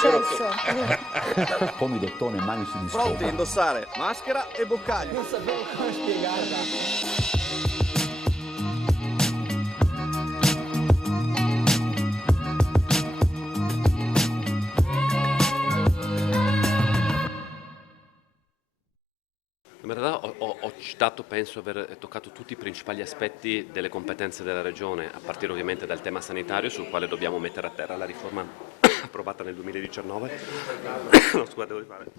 successo? Pomidottone, manici di Pronti a scopa. indossare maschera e boccaglio. Non sapevo come spiegarla. In realtà ho citato, penso, aver toccato tutti i principali aspetti delle competenze della Regione, a partire ovviamente dal tema sanitario, sul quale dobbiamo mettere a terra la riforma approvata nel 2019. No, scusa, devo rifare.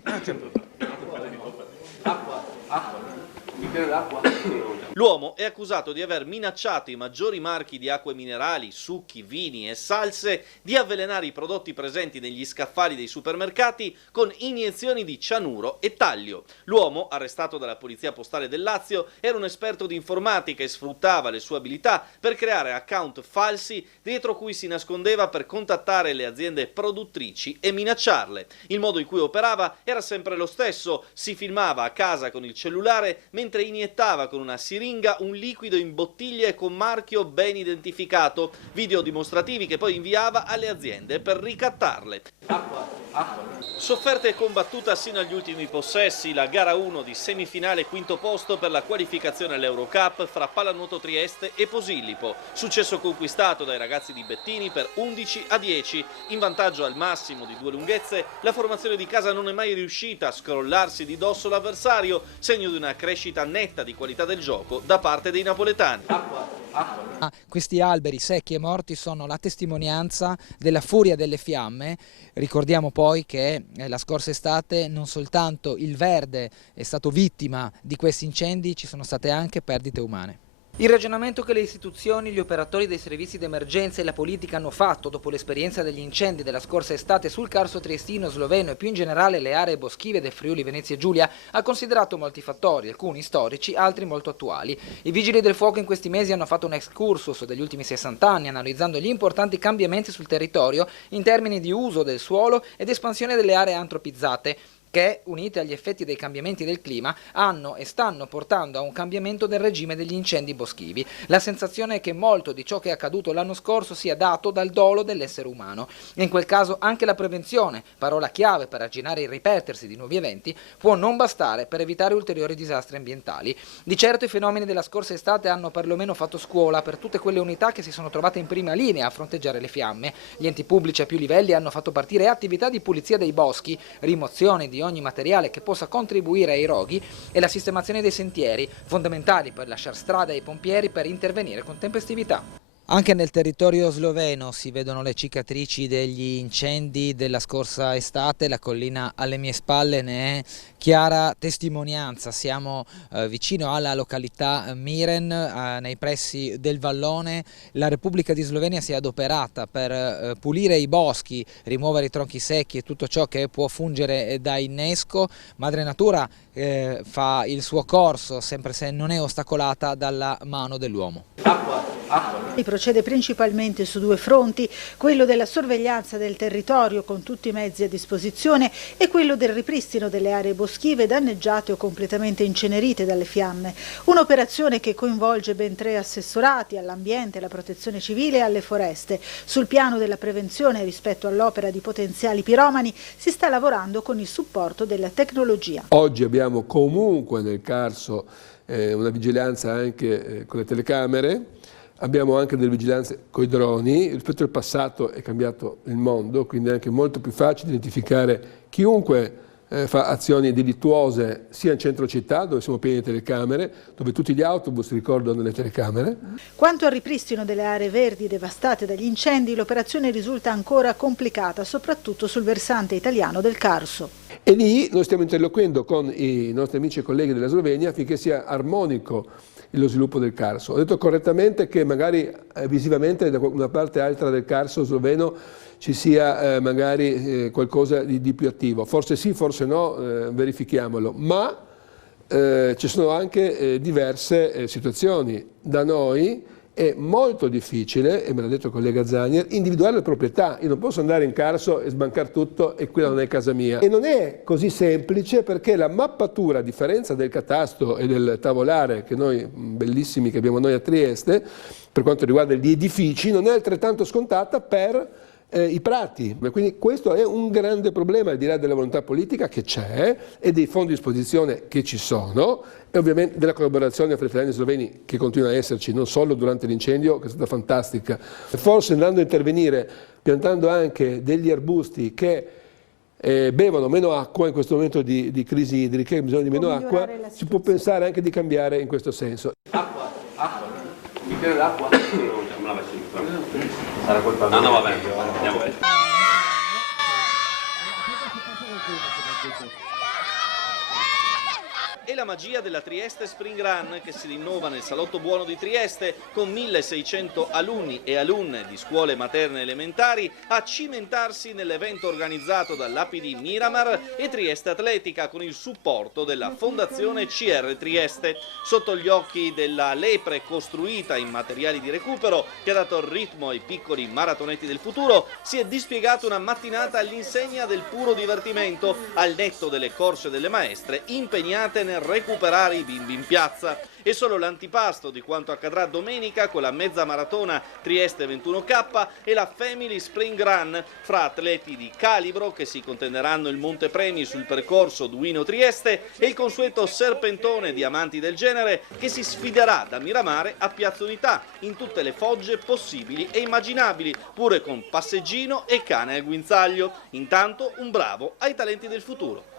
L'uomo è accusato di aver minacciato i maggiori marchi di acque minerali, succhi, vini e salse di avvelenare i prodotti presenti negli scaffali dei supermercati con iniezioni di cianuro e taglio. L'uomo, arrestato dalla Polizia Postale del Lazio, era un esperto di informatica e sfruttava le sue abilità per creare account falsi dietro cui si nascondeva per contattare le aziende produttrici e minacciarle. Il modo in cui operava era sempre lo stesso: si filmava a casa con il cellulare mentre iniettava con una siringa un liquido in bottiglie con marchio ben identificato, video dimostrativi che poi inviava alle aziende per ricattarle. Sofferta e combattuta sino agli ultimi possessi la gara 1 di semifinale quinto posto per la qualificazione all'Eurocup fra Pallanuoto Trieste e Posillipo. Successo conquistato dai ragazzi di Bettini per 11-10. In vantaggio al massimo di 2 lunghezze, la formazione di casa non è mai riuscita a scrollarsi di dosso l'avversario, segno di una crescita netta di qualità del gioco da parte dei napoletani. Questi alberi secchi e morti sono la testimonianza della furia delle fiamme. Ricordiamo poi che la scorsa estate non soltanto il verde è stato vittima di questi incendi, ci sono state anche perdite umane. Il ragionamento che le istituzioni, gli operatori dei servizi d'emergenza e la politica hanno fatto dopo l'esperienza degli incendi della scorsa estate sul Carso triestino, sloveno e più in generale le aree boschive del Friuli Venezia Giulia ha considerato molti fattori, alcuni storici, altri molto attuali. I vigili del fuoco in questi mesi hanno fatto un excursus degli ultimi 60 anni analizzando gli importanti cambiamenti sul territorio in termini di uso del suolo ed espansione delle aree antropizzate, che, unite agli effetti dei cambiamenti del clima, hanno e stanno portando a un cambiamento del regime degli incendi boschivi. La sensazione è che molto di ciò che è accaduto l'anno scorso sia dato dal dolo dell'essere umano. In quel caso anche la prevenzione, parola chiave per arginare il ripetersi di nuovi eventi, può non bastare per evitare ulteriori disastri ambientali. Di certo i fenomeni della scorsa estate hanno perlomeno fatto scuola per tutte quelle unità che si sono trovate in prima linea a fronteggiare le fiamme. Gli enti pubblici a più livelli hanno fatto partire attività di pulizia dei boschi, rimozione di ogni materiale che possa contribuire ai roghi e la sistemazione dei sentieri, fondamentali per lasciare strada ai pompieri per intervenire con tempestività. Anche nel territorio sloveno si vedono le cicatrici degli incendi della scorsa estate, la collina alle mie spalle ne è chiara testimonianza. Siamo vicino alla località Miren, nei pressi del vallone. La Repubblica di Slovenia si è adoperata per pulire i boschi, rimuovere i tronchi secchi e tutto ciò che può fungere da innesco. Madre Natura fa il suo corso, sempre se non è ostacolata dalla mano dell'uomo. Si procede principalmente su 2 fronti, quello della sorveglianza del territorio con tutti i mezzi a disposizione e quello del ripristino delle aree boschive danneggiate o completamente incenerite dalle fiamme. Un'operazione che coinvolge ben 3 assessorati all'ambiente, alla protezione civile e alle foreste. Sul piano della prevenzione rispetto all'opera di potenziali piromani si sta lavorando con il supporto della tecnologia. Oggi abbiamo comunque nel Carso una vigilanza anche con le telecamere. Abbiamo anche delle vigilanze con i droni. Rispetto al passato è cambiato il mondo, quindi è anche molto più facile identificare chiunque fa azioni delittuose sia in centro città, dove siamo pieni di telecamere, dove tutti gli autobus ricordano le telecamere. Quanto al ripristino delle aree verdi devastate dagli incendi, l'operazione risulta ancora complicata, soprattutto sul versante italiano del Carso. E lì noi stiamo interloquendo con i nostri amici e colleghi della Slovenia affinché sia armonico lo sviluppo del Carso. Ho detto correttamente che magari visivamente da una parte o altra del Carso sloveno ci sia magari qualcosa di più attivo. Forse sì, forse no, verifichiamolo. Ma ci sono anche diverse situazioni. Da noi è molto difficile, e me l'ha detto il collega Zanier, individuare le proprietà. Io non posso andare in Carso e sbancare tutto e quella non è casa mia. E non è così semplice perché la mappatura, a differenza del catasto e del tavolare che noi, bellissimi che abbiamo noi a Trieste, per quanto riguarda gli edifici, non è altrettanto scontata per i prati. Quindi questo è un grande problema, al di là della volontà politica che c'è e dei fondi a disposizione che ci sono, e ovviamente della collaborazione fra italiani e sloveni che continua a esserci, non solo durante l'incendio, che è stata fantastica. Forse andando a intervenire, piantando anche degli arbusti che bevono meno acqua in questo momento di crisi idrica, che bisogna di meno acqua, si può pensare anche di cambiare in questo senso. Acqua? Un bicchiere d'acqua? Non la faccio. Sarà colpa mia. No, va bene, andiamo. E la magia della Trieste Spring Run, che si rinnova nel Salotto Buono di Trieste con 1600 alunni e alunne di scuole materne elementari a cimentarsi nell'evento organizzato dall'APD Miramar e Trieste Atletica con il supporto della Fondazione CR Trieste. Sotto gli occhi della lepre costruita in materiali di recupero che ha dato ritmo ai piccoli maratonetti del futuro, si è dispiegata una mattinata all'insegna del puro divertimento, al netto delle corse delle maestre impegnate nel recuperare i bimbi in piazza. E solo l'antipasto di quanto accadrà domenica con la mezza maratona Trieste 21K e la Family Spring Run fra atleti di calibro che si contenderanno il montepremi sul percorso Duino-Trieste e il consueto serpentone di amanti del genere che si sfiderà da Miramare a Piazza Unità in tutte le fogge possibili e immaginabili, pure con passeggino e cane al guinzaglio. Intanto un bravo ai talenti del futuro.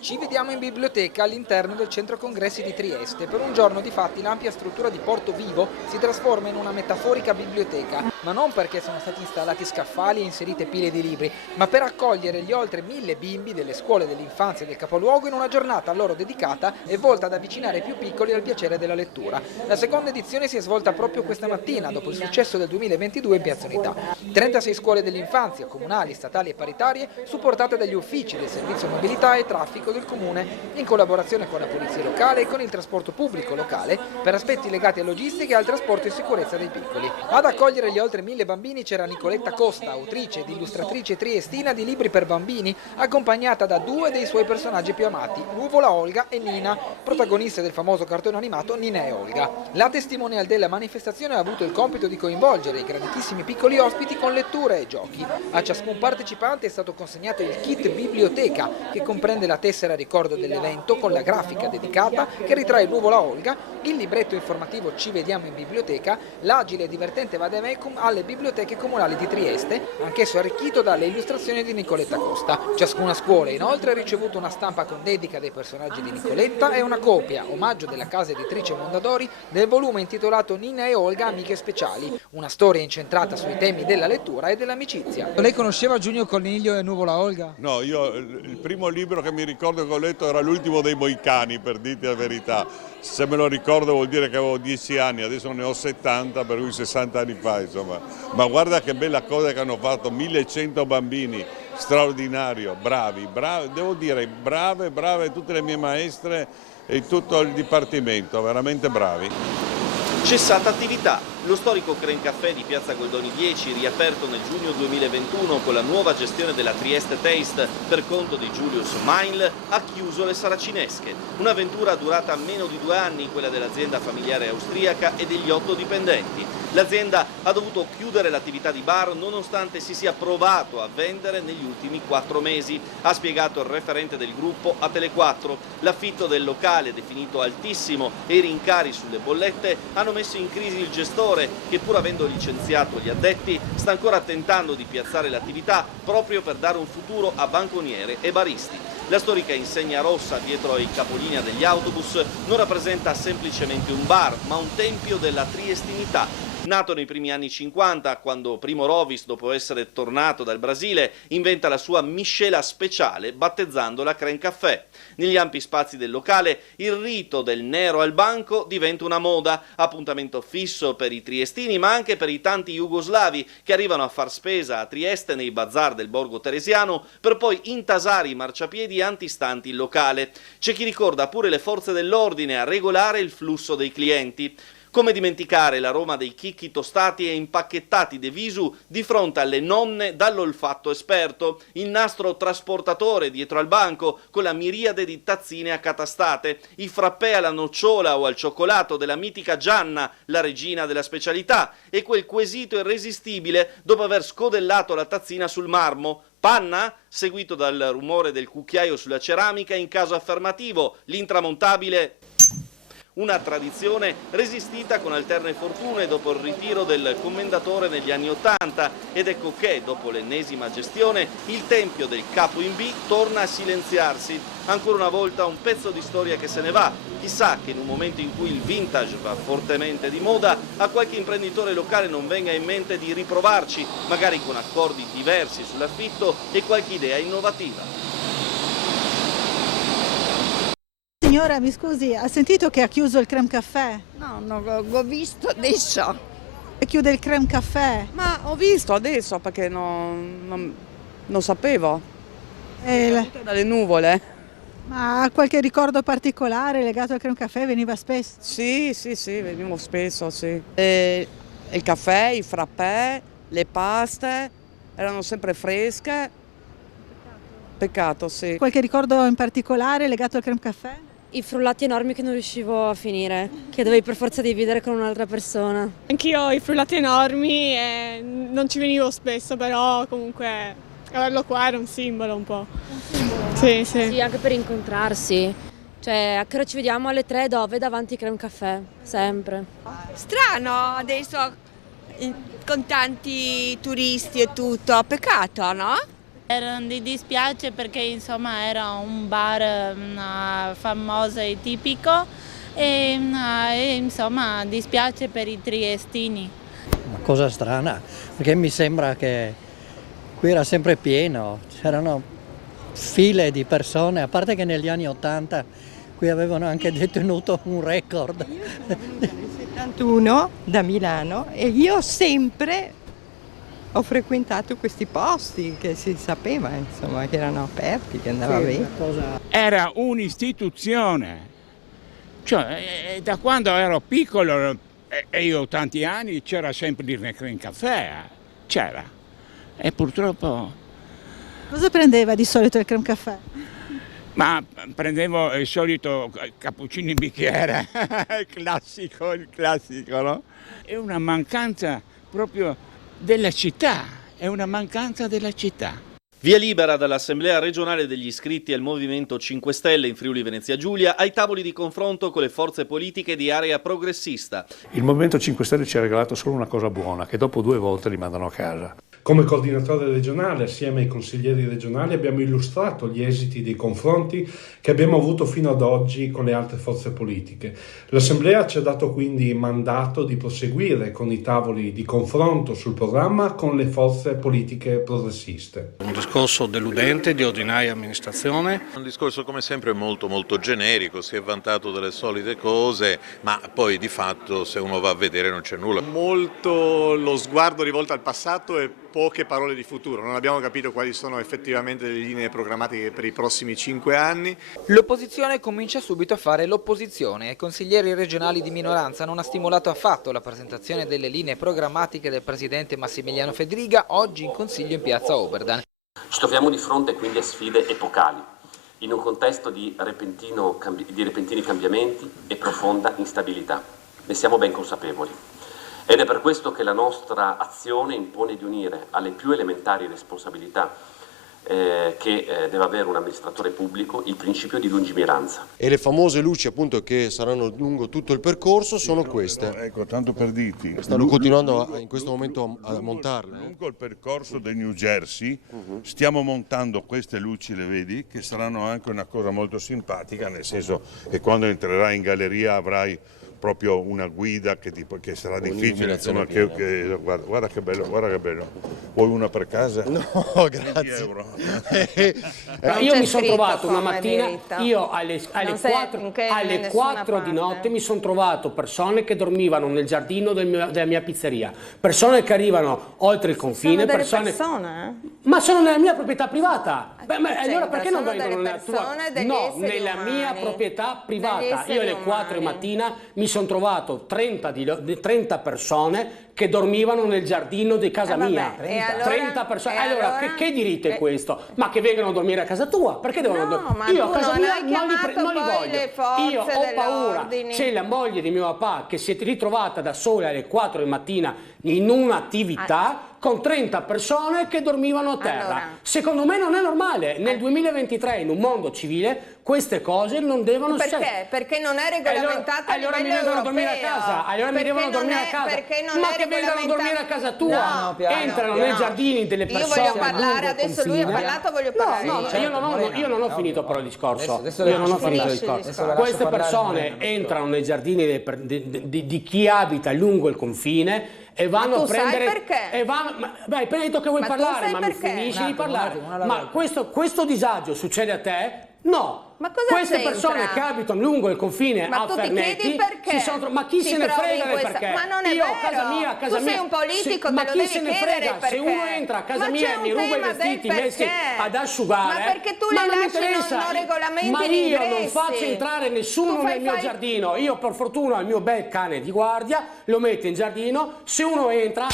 Ci vediamo in biblioteca all'interno del centro congressi di Trieste. Per un giorno difatti l'ampia struttura di Porto Vivo si trasforma in una metaforica biblioteca, ma non perché sono stati installati scaffali e inserite pile di libri, ma per accogliere gli oltre 1000 bimbi delle scuole dell'infanzia del capoluogo in una giornata a loro dedicata e volta ad avvicinare i più piccoli al piacere della lettura. La seconda edizione si è svolta proprio questa mattina, dopo il successo del 2022 in Piazza Unità. 36 scuole dell'infanzia, comunali, statali e paritarie, supportate dagli uffici del Servizio Mobilità e Traffico del Comune, in collaborazione con la Polizia Locale e con il trasporto pubblico locale, per aspetti legati a logistica e al trasporto e sicurezza dei piccoli. Ad accogliere gli oltre 1000 bambini c'era Nicoletta Costa, autrice ed illustratrice triestina di libri per bambini, accompagnata da due dei suoi personaggi più amati, Nuvola Olga e Nina, protagoniste del famoso cartone animato Nina e Olga. La testimonial della manifestazione ha avuto il compito di coinvolgere i graditissimi piccoli ospiti con letture e giochi. A ciascun partecipante è stato consegnato il kit biblioteca, che comprende la tessera ricordo dell'evento con la grafica dedicata che ritrae Nuvola Olga, il libretto informativo Ci vediamo in biblioteca, l'agile e divertente vademecum alle biblioteche comunali di Trieste, anch'esso arricchito dalle illustrazioni di Nicoletta Costa. Ciascuna scuola inoltre ha ricevuto una stampa con dedica dei personaggi di Nicoletta e una copia, omaggio della casa editrice Mondadori, del volume intitolato Nina e Olga Amiche Speciali, una storia incentrata sui temi della lettura e dell'amicizia. Lei conosceva Giugno Coniglio e Nuvola Olga? No, io il primo libro che mi ricordo che ho letto era L'ultimo dei Moicani, per dirti la verità. Se me lo ricordo vuol dire che avevo 10 anni, adesso ne ho 70, per cui 60 anni fa, insomma. Ma guarda che bella cosa che hanno fatto, 1100 bambini, straordinario, bravi, devo dire brave tutte le mie maestre e tutto il dipartimento, veramente bravi. Cessata attività. Lo storico Crane Café di Piazza Goldoni 10, riaperto nel giugno 2021 con la nuova gestione della Trieste Taste per conto di Julius Meinl, ha chiuso le saracinesche. Un'avventura durata meno di 2 anni, quella dell'azienda familiare austriaca e degli 8 dipendenti. L'azienda ha dovuto chiudere l'attività di bar nonostante si sia provato a vendere negli ultimi 4 mesi, ha spiegato il referente del gruppo a Tele4. L'affitto del locale, definito altissimo, e i rincari sulle bollette hanno messo in crisi il gestore che, pur avendo licenziato gli addetti, sta ancora tentando di piazzare l'attività proprio per dare un futuro a banconiere e baristi. La storica insegna rossa dietro ai capolinea degli autobus non rappresenta semplicemente un bar, ma un tempio della triestinità. Nato nei primi anni 50, quando Primo Rovis, dopo essere tornato dal Brasile, inventa la sua miscela speciale battezzandola Crane Café. Negli ampi spazi del locale il rito del nero al banco diventa una moda, appuntamento fisso per i triestini ma anche per i tanti jugoslavi che arrivano a far spesa a Trieste nei bazar del Borgo Teresiano per poi intasare i marciapiedi antistanti il locale. C'è chi ricorda pure le forze dell'ordine a regolare il flusso dei clienti. Come dimenticare l'aroma dei chicchi tostati e impacchettati de visu di fronte alle nonne dall'olfatto esperto, il nastro trasportatore dietro al banco con la miriade di tazzine accatastate, i frappè alla nocciola o al cioccolato della mitica Gianna, la regina della specialità, e quel quesito irresistibile dopo aver scodellato la tazzina sul marmo. Panna? Seguito dal rumore del cucchiaio sulla ceramica in caso affermativo, l'intramontabile. Una tradizione resistita con alterne fortune dopo il ritiro del commendatore negli anni '80, ed ecco che, dopo l'ennesima gestione, il tempio del capo in B torna a silenziarsi. Ancora una volta un pezzo di storia che se ne va. Chissà che in un momento in cui il vintage va fortemente di moda, a qualche imprenditore locale non venga in mente di riprovarci, magari con accordi diversi sull'affitto e qualche idea innovativa. Signora, mi scusi, ha sentito che ha chiuso il Crème Café? No, l'ho visto adesso. E chiude il Crème Café? Ma ho visto adesso perché non sapevo. Dalle nuvole. Ma ha qualche ricordo particolare legato al Crème Café? Veniva spesso? Sì, venivo spesso, sì. Il caffè, i frappè, le paste erano sempre fresche. Peccato, sì. Qualche ricordo in particolare legato al Crème Café? I frullati enormi che non riuscivo a finire, che dovevi per forza dividere con un'altra persona. Anch'io ho i frullati enormi e non ci venivo spesso, però comunque averlo qua era un simbolo un po'. Un simbolo? Sì, sì. Sì, anche per incontrarsi. Cioè, a che ora ci vediamo? Alle 3 dove? Davanti Crème Café, sempre. Strano adesso con tanti turisti e tutto, peccato, no? Mi dispiace perché insomma era un bar famoso e tipico e insomma dispiace per i triestini. Una cosa strana perché mi sembra che qui era sempre pieno, c'erano file di persone, a parte che negli anni '80 qui avevano anche detenuto un record. Io sono venuta nel 71 da Milano e io sempre ho frequentato questi posti che si sapeva, insomma, che erano aperti, che andava bene. Era un'istituzione, cioè da quando ero piccolo e io ho tanti anni c'era sempre il Crème Café, c'era, e purtroppo... Cosa prendeva di solito il Crème Café? Ma prendevo il solito cappuccino in bicchiere, il classico, no? È una mancanza proprio della città, è una mancanza della città. Via libera dall'Assemblea regionale degli iscritti al Movimento 5 Stelle in Friuli Venezia Giulia ai tavoli di confronto con le forze politiche di area progressista. Il Movimento 5 Stelle ci ha regalato solo una cosa buona, che dopo 2 volte li mandano a casa. Come coordinatore regionale, assieme ai consiglieri regionali, abbiamo illustrato gli esiti dei confronti che abbiamo avuto fino ad oggi con le altre forze politiche. L'Assemblea ci ha dato quindi mandato di proseguire con i tavoli di confronto sul programma con le forze politiche progressiste. Un discorso deludente, di ordinaria amministrazione. Un discorso come sempre molto generico, si è vantato delle solite cose, ma poi di fatto se uno va a vedere non c'è nulla. Molto lo sguardo rivolto al passato e poche parole di futuro, non abbiamo capito quali sono effettivamente le linee programmatiche per i prossimi 5 anni. L'opposizione comincia subito a fare l'opposizione. I consiglieri regionali di minoranza non ha stimolato affatto la presentazione delle linee programmatiche del presidente Massimiliano Fedriga oggi in consiglio in piazza Oberdan. Ci troviamo di fronte quindi a sfide epocali, in un contesto di repentini cambiamenti e profonda instabilità. Ne siamo ben consapevoli. Ed è per questo che la nostra azione impone di unire alle più elementari responsabilità che deve avere un amministratore pubblico il principio di lungimiranza. E le famose luci appunto che saranno lungo tutto il percorso sono queste. Ecco, tanto per dirti. Stanno continuando in questo momento a montarle. Lungo il percorso del New Jersey stiamo montando queste luci, le vedi, che saranno anche una cosa molto simpatica, nel senso che quando entrerai in galleria avrai proprio una guida che sarà difficile, insomma, guarda che bello, vuoi una per casa? No, grazie. Io mi sono trovato una mattina, io alle 4 di notte mi sono trovato persone che dormivano nel giardino della mia pizzeria, persone che arrivano oltre il confine, persone? Ma sono nella mia proprietà privata. Allora perché non vengono nella tua? No, nella mia proprietà privata. Io alle 4 di mattina mi sono trovato 30 persone che dormivano nel giardino di casa mia. 30 persone. Allora, che diritto è questo? Ma che vengano a dormire a casa tua? Perché devono dormire? Io a casa mia non li voglio. Io ho paura. C'è la moglie di mio papà che si è ritrovata da sola alle 4 di mattina in un'attività con 30 persone che dormivano a terra. Secondo me non è normale. Nel 2023, in un mondo civile, queste cose non devono Perché? Perché non è regolamentata a livello mi devono europeo. Dormire a casa. Allora mi devono dormire a casa. Ma che vengano a dormire a casa tua. Entrano nei giardini delle persone. Io voglio parlare, adesso lui ha parlato, voglio parlare. Io non ho finito però il discorso. Io non ho finito il discorso. Queste persone entrano nei giardini di chi abita lungo il confine e vanno a prendere. Sai perché? E vanno, hai appena detto che vuoi parlare, ma mi finisci di parlare. Ma questo disagio succede a te? No. Ma cosa queste c'entra? persone che abitano lungo il confine ma a tu Fernetti ti chiedi perché? ma chi se ne frega del perché? Ma non è io vero. Casa mia, tu sei un politico, te ma lo chi devi se ne chiedere frega? perché? Se uno entra a casa mia e mi ruba i vestiti messi ad asciugare, ma perché tu li lasci non regolamenti ma io non faccio entrare nessuno nel mio giardino. Io per fortuna il mio bel cane di guardia lo metto in giardino. Se uno entra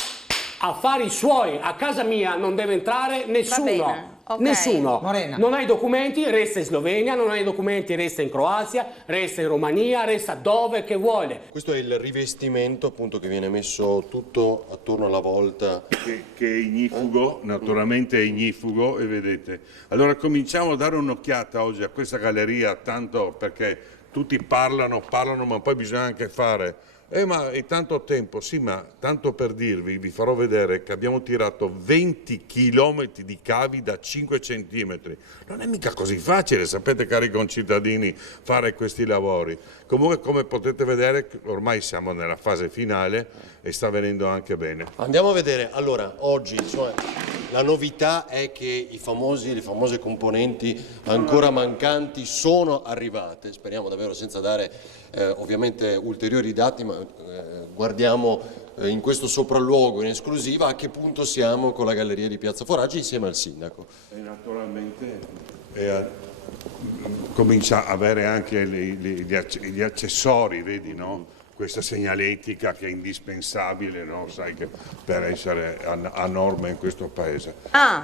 affari suoi, a casa mia non deve entrare nessuno. Okay. Nessuno. Morena. Non hai documenti, resta in Slovenia, non hai documenti, resta in Croazia, resta in Romania, resta dove che vuole. Questo è il rivestimento appunto che viene messo tutto attorno alla volta. Che è ignifugo, naturalmente è ignifugo, e vedete. Allora cominciamo a dare un'occhiata oggi a questa galleria, tanto perché tutti parlano, ma poi bisogna anche fare. Ma è tanto tempo, sì, ma tanto per dirvi, vi farò vedere che abbiamo tirato 20 km di cavi da 5 centimetri. Non è mica così facile, sapete cari concittadini, fare questi lavori. Comunque come potete vedere ormai siamo nella fase finale e sta venendo anche bene. Andiamo a vedere, allora oggi la novità è che le famose componenti ancora mancanti sono arrivate, speriamo davvero senza dare ovviamente ulteriori dati, ma guardiamo in questo sopralluogo in esclusiva a che punto siamo con la galleria di Piazza Foraggi insieme al sindaco. E naturalmente comincia a avere anche gli accessori, vedi, no? Questa segnaletica che è indispensabile, no? Sai, che per essere a norma in questo paese.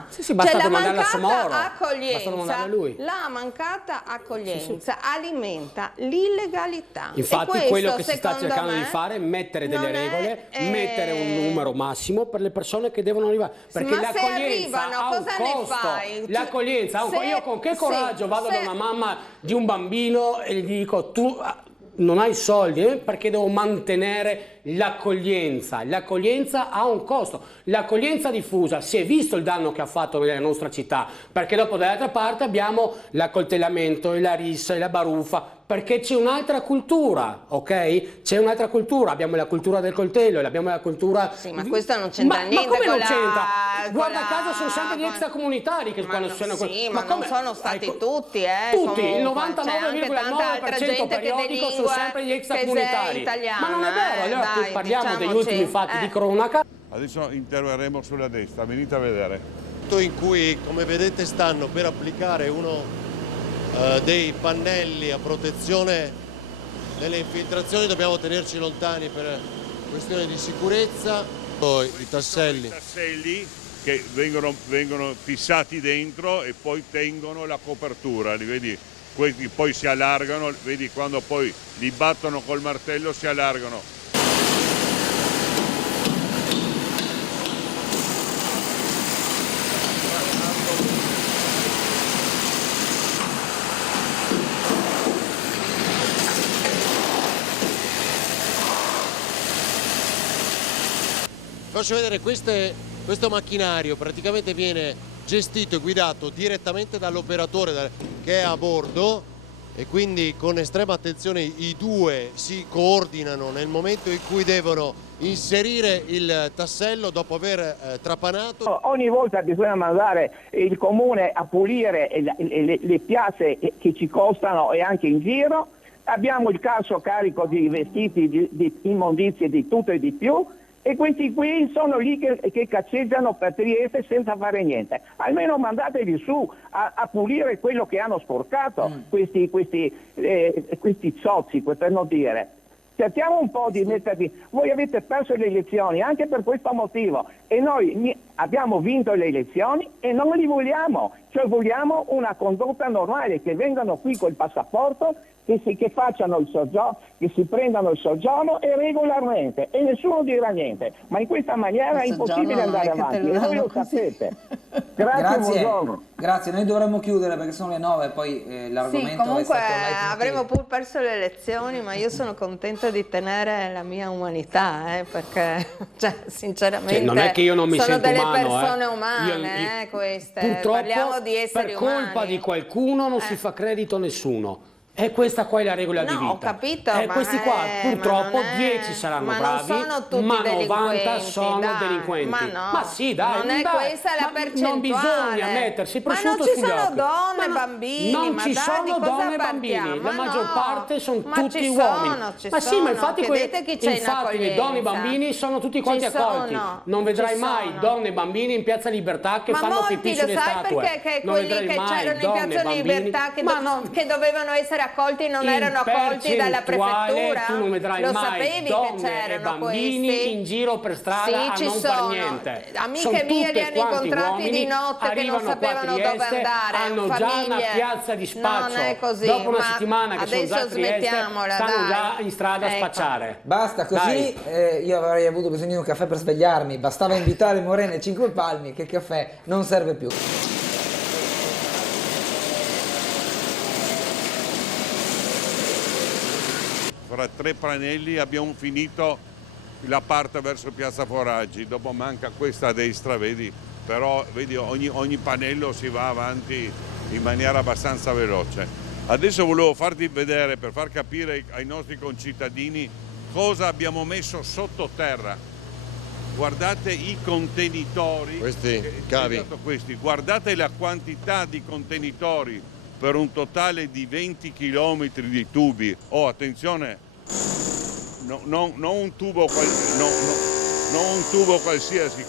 Sì, basta la domandarla a mancata Somoro. la mancata accoglienza alimenta l'illegalità. Infatti e quello che si sta cercando di fare è mettere delle regole, mettere un numero massimo per le persone che devono arrivare. Perché l'accoglienza ha un costo. L'accoglienza ha un costo. Io con che coraggio vado da una mamma di un bambino e gli dico tu non hai soldi perché devo mantenere l'accoglienza. L'accoglienza ha un costo. L'accoglienza diffusa, si è visto il danno che ha fatto nella nostra città, perché dopo dall'altra parte abbiamo l'accoltellamento e la rissa e la baruffa, perché c'è un'altra cultura, ok? C'è un'altra cultura, abbiamo la cultura del coltello, abbiamo la cultura... Sì, ma questo non c'entra niente. Ma come non c'entra? Guarda caso sono sempre gli extracomunitari che quando sono... Sì, ma non sono stati tutti, Tutti, il 99,9% periodico sono sempre gli extracomunitari. Ma non è vero, allora parliamo degli ultimi fatti di cronaca. Adesso interverremo sulla destra, venite a vedere. In cui, come vedete, stanno per applicare uno dei pannelli a protezione delle infiltrazioni, dobbiamo tenerci lontani per questione di sicurezza. Poi i tasselli che vengono fissati dentro e poi tengono la copertura, li vedi? Questi poi si allargano, vedi quando poi li battono col martello si allargano. Faccio vedere questo macchinario, praticamente viene gestito e guidato direttamente dall'operatore che è a bordo, e quindi con estrema attenzione i due si coordinano nel momento in cui devono inserire il tassello dopo aver trapanato. Ogni volta bisogna mandare il comune a pulire le piazze che ci costano e anche in giro. Abbiamo il calcio carico di vestiti, di immondizie, di tutto e di più. e questi qui sono lì che cazzeggiano per Trieste senza fare niente. Almeno mandatevi su a pulire quello che hanno sporcato questi zozzi, per non dire. Cerchiamo un po' di mettervi. Voi avete perso le elezioni anche per questo motivo e noi abbiamo vinto le elezioni e non li vogliamo, cioè vogliamo una condotta normale, che vengano qui col passaporto, che facciano il soggiorno, che si prendano il soggiorno e regolarmente e nessuno dirà niente, ma in questa maniera è impossibile andare avanti e voi lo sapete. Grazie, noi dovremmo chiudere perché sono le 9 e poi l'argomento sì, comunque è stato avremo pur perso le elezioni, ma io sono contenta di tenere la mia umanità, perché cioè, sinceramente non è che io non mi sono sento delle umano, persone umane, queste. Purtroppo Parliamo di esseri per colpa umani. di qualcuno non si fa credito a nessuno. E questa qua è la regola di vita. Ho capito, questi qua purtroppo 10 saranno bravi, ma 90 sono delinquenti. Ma sì, dai, non è questa la percentuale. Non bisogna mettersi il prosciutto sugli occhi. Ma non ci sono donne, bambini, non ci sono donne e bambini, la maggior parte sono tutti uomini. Ma sì, ma infatti le donne e i bambini sono tutti quanti accolti. Non vedrai mai donne e bambini in Piazza Libertà che fanno pipì sulle statue. Ma molti, lo sai perché quelli che c'erano in Piazza Libertà che dovevano essere accolti non erano accolti dalla prefettura? Tu non vedrai lo mai sapevi donne che c'erano e bambini questi? In giro per strada a non far niente. Amiche mie li hanno incontrati di notte che non sapevano dove andare, hanno già una piazza di spaccio. Non è così. Dopo una settimana che sono già a Trieste stanno già in strada a spacciare. Basta così, io avrei avuto bisogno di un caffè per svegliarmi, bastava invitare Morena e 5 Palmi che il caffè non serve più. Fra 3 Pranelli abbiamo finito la parte verso Piazza Foraggi, dopo manca questa a destra, vedi? Però vedi, ogni pannello si va avanti in maniera abbastanza veloce. Adesso volevo farti vedere, per far capire ai nostri concittadini, cosa abbiamo messo sottoterra. Guardate i contenitori, questi cavi. Guardate la quantità di contenitori per un totale di 20 km di tubi. Oh, attenzione, non un tubo qualsiasi,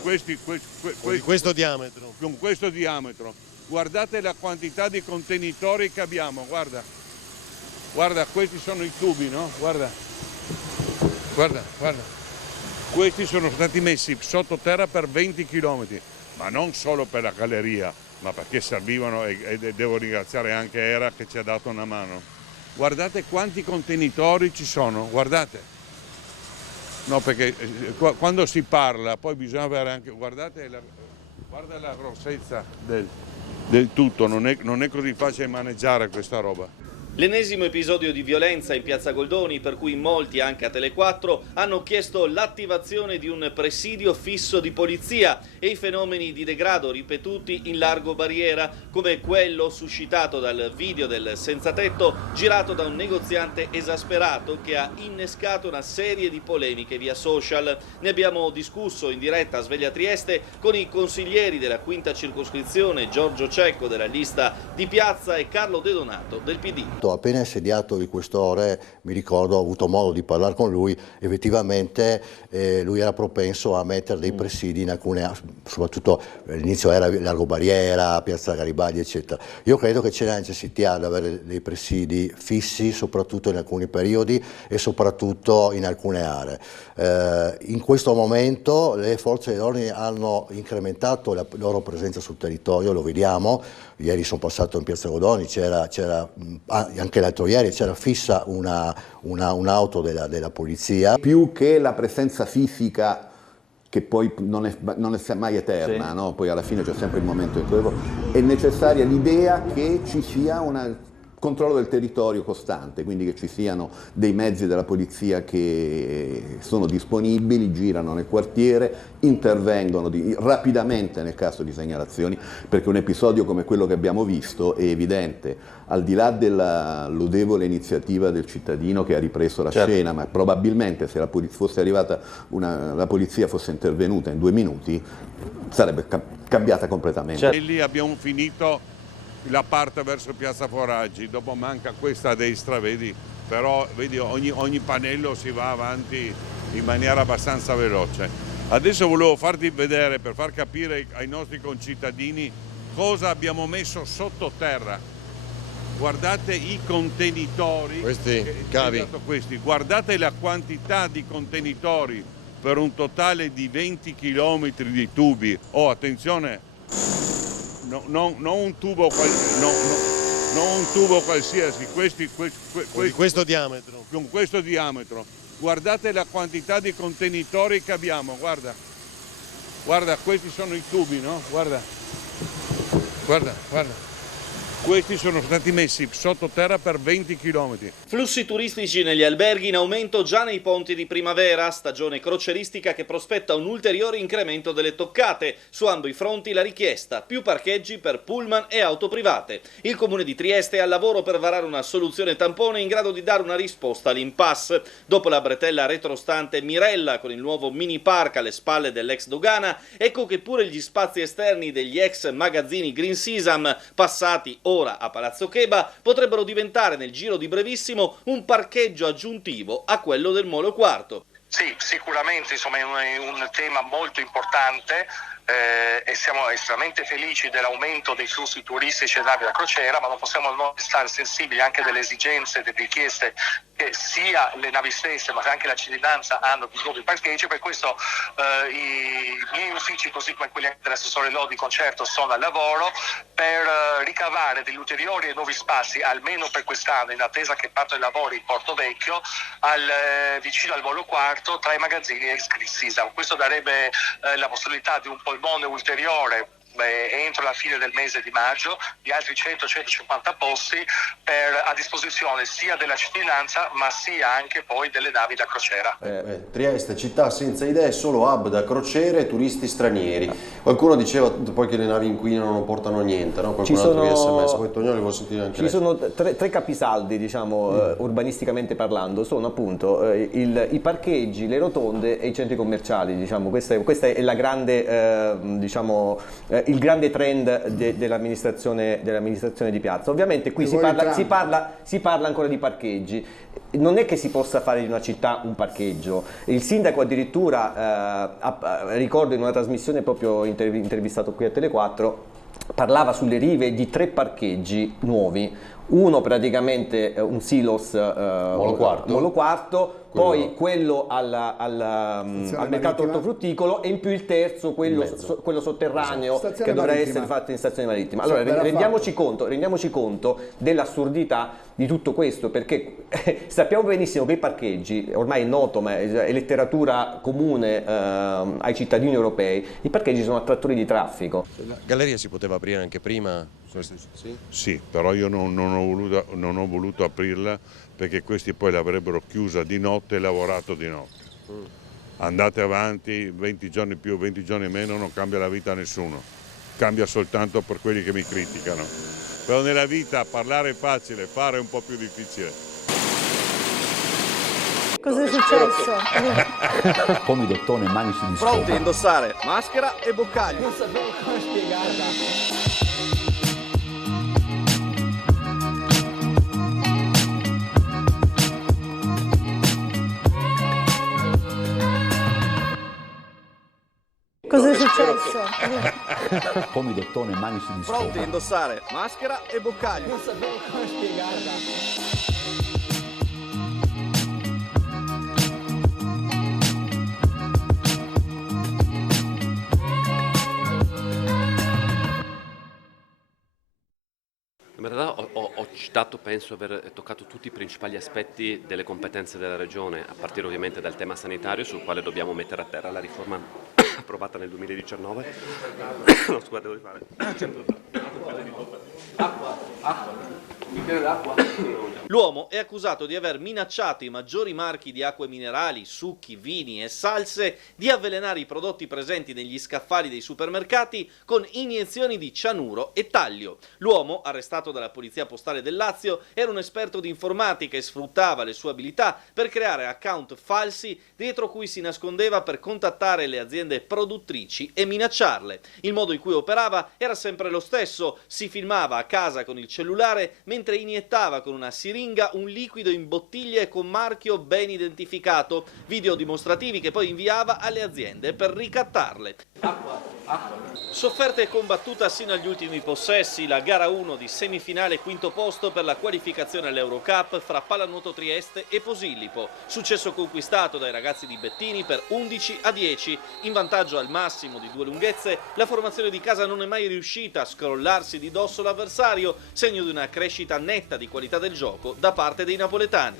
di questo diametro. Con questo diametro. Guardate la quantità di contenitori che abbiamo, guarda. Guarda, questi sono i tubi, no? Guarda. Questi sono stati messi sottoterra per 20 km, ma non solo per la galleria, ma perché servivano e devo ringraziare anche Era che ci ha dato una mano. Guardate quanti contenitori ci sono, guardate. No, perché quando si parla poi bisogna avere anche, guarda la grossezza del tutto, non è così facile maneggiare questa roba. L'ennesimo episodio di violenza in Piazza Goldoni, per cui molti, anche a Tele4, hanno chiesto l'attivazione di un presidio fisso di polizia e i fenomeni di degrado ripetuti in largo barriera, come quello suscitato dal video del senzatetto girato da un negoziante esasperato che ha innescato una serie di polemiche via social. Ne abbiamo discusso in diretta a Sveglia Trieste con i consiglieri della quinta circoscrizione, Giorgio Cecco della lista di Piazza e Carlo De Donato del PD. Appena insediato il questore, mi ricordo, ho avuto modo di parlare con lui, effettivamente lui era propenso a mettere dei presidi in alcune, soprattutto all'inizio era Largo Barriera, Piazza Garibaldi eccetera. Io credo che c'è la necessità di avere dei presidi fissi, soprattutto in alcuni periodi e soprattutto in alcune aree. In questo momento le forze dell'ordine hanno incrementato la loro presenza sul territorio, lo vediamo. Ieri sono passato in Piazza Goldoni, c'era anche l'altro ieri, c'era fissa un'auto della polizia. Più che la presenza fisica, che poi non è mai eterna, sì. No? Poi alla fine c'è sempre il momento in cui è necessaria l'idea che ci sia un controllo del territorio costante, quindi che ci siano dei mezzi della polizia che sono disponibili, girano nel quartiere, intervengono rapidamente nel caso di segnalazioni, perché un episodio come quello che abbiamo visto è evidente, al di là della lodevole iniziativa del cittadino che ha ripreso la scena, ma probabilmente se fosse arrivata la polizia fosse intervenuta in 2 minuti sarebbe cambiata completamente. E lì abbiamo finito la parte verso Piazza Foraggi, dopo manca questa a destra, vedi? Però vedi, ogni pannello si va avanti in maniera abbastanza veloce. Adesso volevo farti vedere, per far capire ai nostri concittadini cosa abbiamo messo sottoterra. Guardate i contenitori, guardate la quantità di contenitori per un totale di 20 km di tubi. Oh, attenzione, non un tubo qualsiasi, di questo diametro. Con questo diametro. Guardate la quantità di contenitori che abbiamo, guarda, questi sono i tubi, no? Guarda. Questi sono stati messi sottoterra per 20 km. Flussi turistici negli alberghi in aumento già nei ponti di primavera, stagione croceristica che prospetta un ulteriore incremento delle toccate. Su ambo i fronti la richiesta, più parcheggi per pullman e auto private. Il Comune di Trieste è al lavoro per varare una soluzione tampone in grado di dare una risposta all'impasse. Dopo la bretella retrostante Mirella con il nuovo mini park alle spalle dell'ex dogana, ecco che pure gli spazi esterni degli ex magazzini Green Sesam, passati ora a Palazzo Cheba, potrebbero diventare nel giro di brevissimo un parcheggio aggiuntivo a quello del Molo Quarto. Sì, sicuramente insomma, è un tema molto importante e siamo estremamente felici dell'aumento dei flussi turistici e navi da crociera, ma non possiamo non stare sensibili anche delle esigenze, delle richieste che sia le navi stesse ma anche la cittadinanza hanno bisogno di parcheggi. Per questo i miei uffici, così come quelli dell'assessore Lodi, concerto sono al lavoro per ricavare degli ulteriori e nuovi spazi almeno per quest'anno, in attesa che partono i lavori in Porto Vecchio vicino al Molo Quarto tra i magazzini ex Green Sesam. Questo darebbe la possibilità di un polmone ulteriore entro la fine del mese di maggio di altri 100-150 posti a disposizione sia della cittadinanza ma sia anche poi delle navi da crociera. Trieste, città senza idee, solo hub da crociere e turisti stranieri. Qualcuno diceva poi che le navi inquinano, non portano niente, no? Qualcun altro via SMS, poi Tognoli vuol sentire anche lei. Ci sono tre capisaldi, diciamo, urbanisticamente parlando, sono appunto i parcheggi, le rotonde e i centri commerciali, diciamo. Questa è la grande, il grande trend dell'amministrazione di Piazza. Ovviamente qui si parla ancora di parcheggi. Non è che si possa fare di una città un parcheggio. Il sindaco addirittura, ricordo in una trasmissione proprio intervistato qui a Tele4, parlava sulle rive di 3 parcheggi nuovi. Uno praticamente un silos Molo Quarto, poi quello al mercato ortofrutticolo e in più il terzo, quello sotterraneo, che dovrà essere fatto in stazione marittima. Allora rendiamoci conto dell'assurdità di tutto questo, perché sappiamo benissimo che i parcheggi, ormai è noto, ma è letteratura comune ai cittadini europei, i parcheggi sono attrattori di traffico. La galleria si poteva aprire anche prima? Sì, però io non ho voluto aprirla perché questi poi l'avrebbero chiusa di notte e lavorato di notte. Andate avanti, 20 giorni più, 20 giorni meno, non cambia la vita a nessuno, cambia soltanto per quelli che mi criticano. Però nella vita parlare è facile, fare è un po' più difficile. Cosa è successo? Come dottone manici di scopa. Pronti a indossare maschera e boccaglio. Non sapevo come spiegarla. Cosa è successo? Come dottone manici di scopa. Pronti a indossare maschera e boccaglio. Non sapevo come spiegarla. In realtà ho citato, penso aver toccato tutti i principali aspetti delle competenze della Regione, a partire ovviamente dal tema sanitario, sul quale dobbiamo mettere a terra la riforma approvata nel 2019. No, scusate, devo rifare. Acqua. L'uomo è accusato di aver minacciato i maggiori marchi di acque minerali, succhi, vini e salse di avvelenare i prodotti presenti negli scaffali dei supermercati con iniezioni di cianuro e taglio. L'uomo, arrestato dalla Polizia Postale del Lazio, era un esperto di informatica e sfruttava le sue abilità per creare account falsi dietro cui si nascondeva per contattare le aziende produttrici e minacciarle. Il modo in cui operava era sempre lo stesso: si filmava a casa con il cellulare mentre iniettava con una siringa un liquido in bottiglie con marchio ben identificato, video dimostrativi che poi inviava alle aziende per ricattarle. Sofferta e combattuta sino agli ultimi possessi, la gara 1 di semifinale quinto posto per la qualificazione all'Eurocup fra Pallanuoto Trieste e Posillipo. Successo conquistato dai ragazzi di Bettini per 11-10. In vantaggio al massimo di 2 lunghezze, la formazione di casa non è mai riuscita a scrollarsi di dosso l'avversario, segno di una crescita netta di qualità del gioco da parte dei napoletani.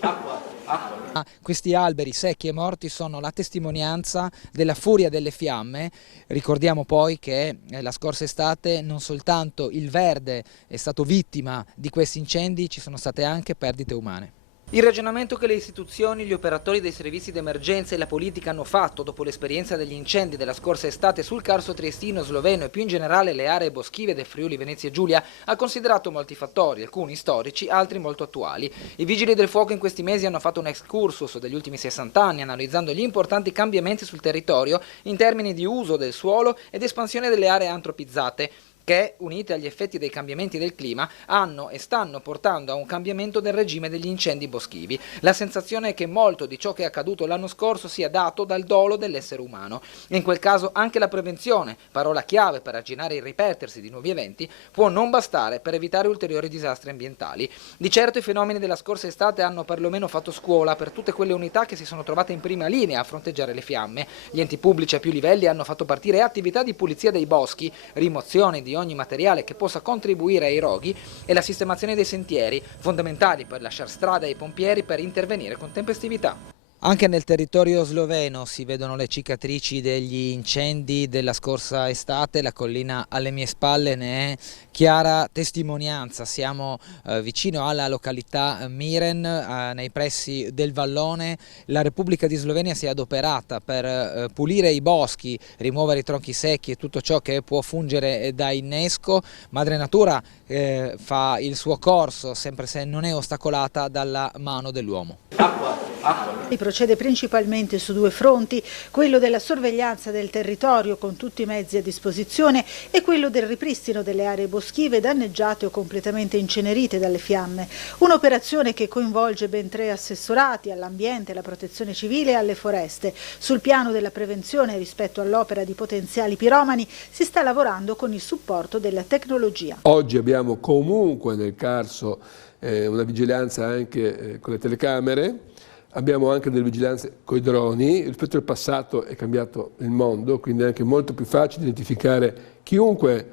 Questi alberi secchi e morti sono la testimonianza della furia delle fiamme. Ricordiamo poi che la scorsa estate non soltanto il verde è stato vittima di questi incendi, ci sono state anche perdite umane. Il ragionamento che le istituzioni, gli operatori dei servizi d'emergenza e la politica hanno fatto dopo l'esperienza degli incendi della scorsa estate sul Carso triestino, sloveno e più in generale le aree boschive del Friuli Venezia Giulia ha considerato molti fattori, alcuni storici, altri molto attuali. I vigili del fuoco in questi mesi hanno fatto un excursus degli ultimi 60 anni analizzando gli importanti cambiamenti sul territorio in termini di uso del suolo ed espansione delle aree antropizzate, che, unite agli effetti dei cambiamenti del clima, hanno e stanno portando a un cambiamento del regime degli incendi boschivi. La sensazione è che molto di ciò che è accaduto l'anno scorso sia dato dal dolo dell'essere umano. In quel caso anche la prevenzione, parola chiave per arginare il ripetersi di nuovi eventi, può non bastare per evitare ulteriori disastri ambientali. Di certo i fenomeni della scorsa estate hanno perlomeno fatto scuola per tutte quelle unità che si sono trovate in prima linea a fronteggiare le fiamme. Gli enti pubblici a più livelli hanno fatto partire attività di pulizia dei boschi, rimozione di ogni materiale che possa contribuire ai roghi e la sistemazione dei sentieri, fondamentali per lasciare strada ai pompieri per intervenire con tempestività. Anche nel territorio sloveno si vedono le cicatrici degli incendi della scorsa estate, la collina alle mie spalle ne è chiara testimonianza. Siamo vicino alla località Miren, nei pressi del vallone. La Repubblica di Slovenia si è adoperata per pulire i boschi, rimuovere i tronchi secchi e tutto ciò che può fungere da innesco. Madre Natura fa il suo corso, sempre se non è ostacolata dalla mano dell'uomo. Si procede principalmente su 2 fronti, quello della sorveglianza del territorio con tutti i mezzi a disposizione e quello del ripristino delle aree boschive danneggiate o completamente incenerite dalle fiamme. Un'operazione che coinvolge ben 3 assessorati all'ambiente, alla protezione civile e alle foreste. Sul piano della prevenzione rispetto all'opera di potenziali piromani si sta lavorando con il supporto della tecnologia. Oggi abbiamo comunque nel Carso una vigilanza anche con le telecamere. Abbiamo anche delle vigilanze con i droni. Rispetto al passato è cambiato il mondo, quindi è anche molto più facile identificare chiunque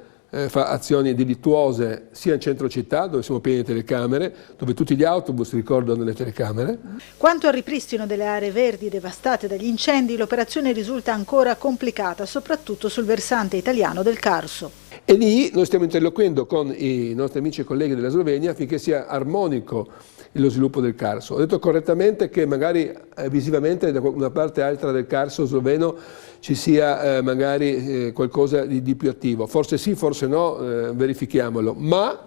fa azioni delittuose sia in centro città, dove siamo pieni di telecamere, dove tutti gli autobus ricordano le telecamere. Quanto al ripristino delle aree verdi devastate dagli incendi, l'operazione risulta ancora complicata, soprattutto sul versante italiano del Carso. E lì noi stiamo interloquendo con i nostri amici e colleghi della Slovenia affinché sia armonico lo sviluppo del Carso. Ho detto correttamente che magari visivamente da una parte o altra del Carso sloveno ci sia magari qualcosa di più attivo. Forse sì, forse no, verifichiamolo. Ma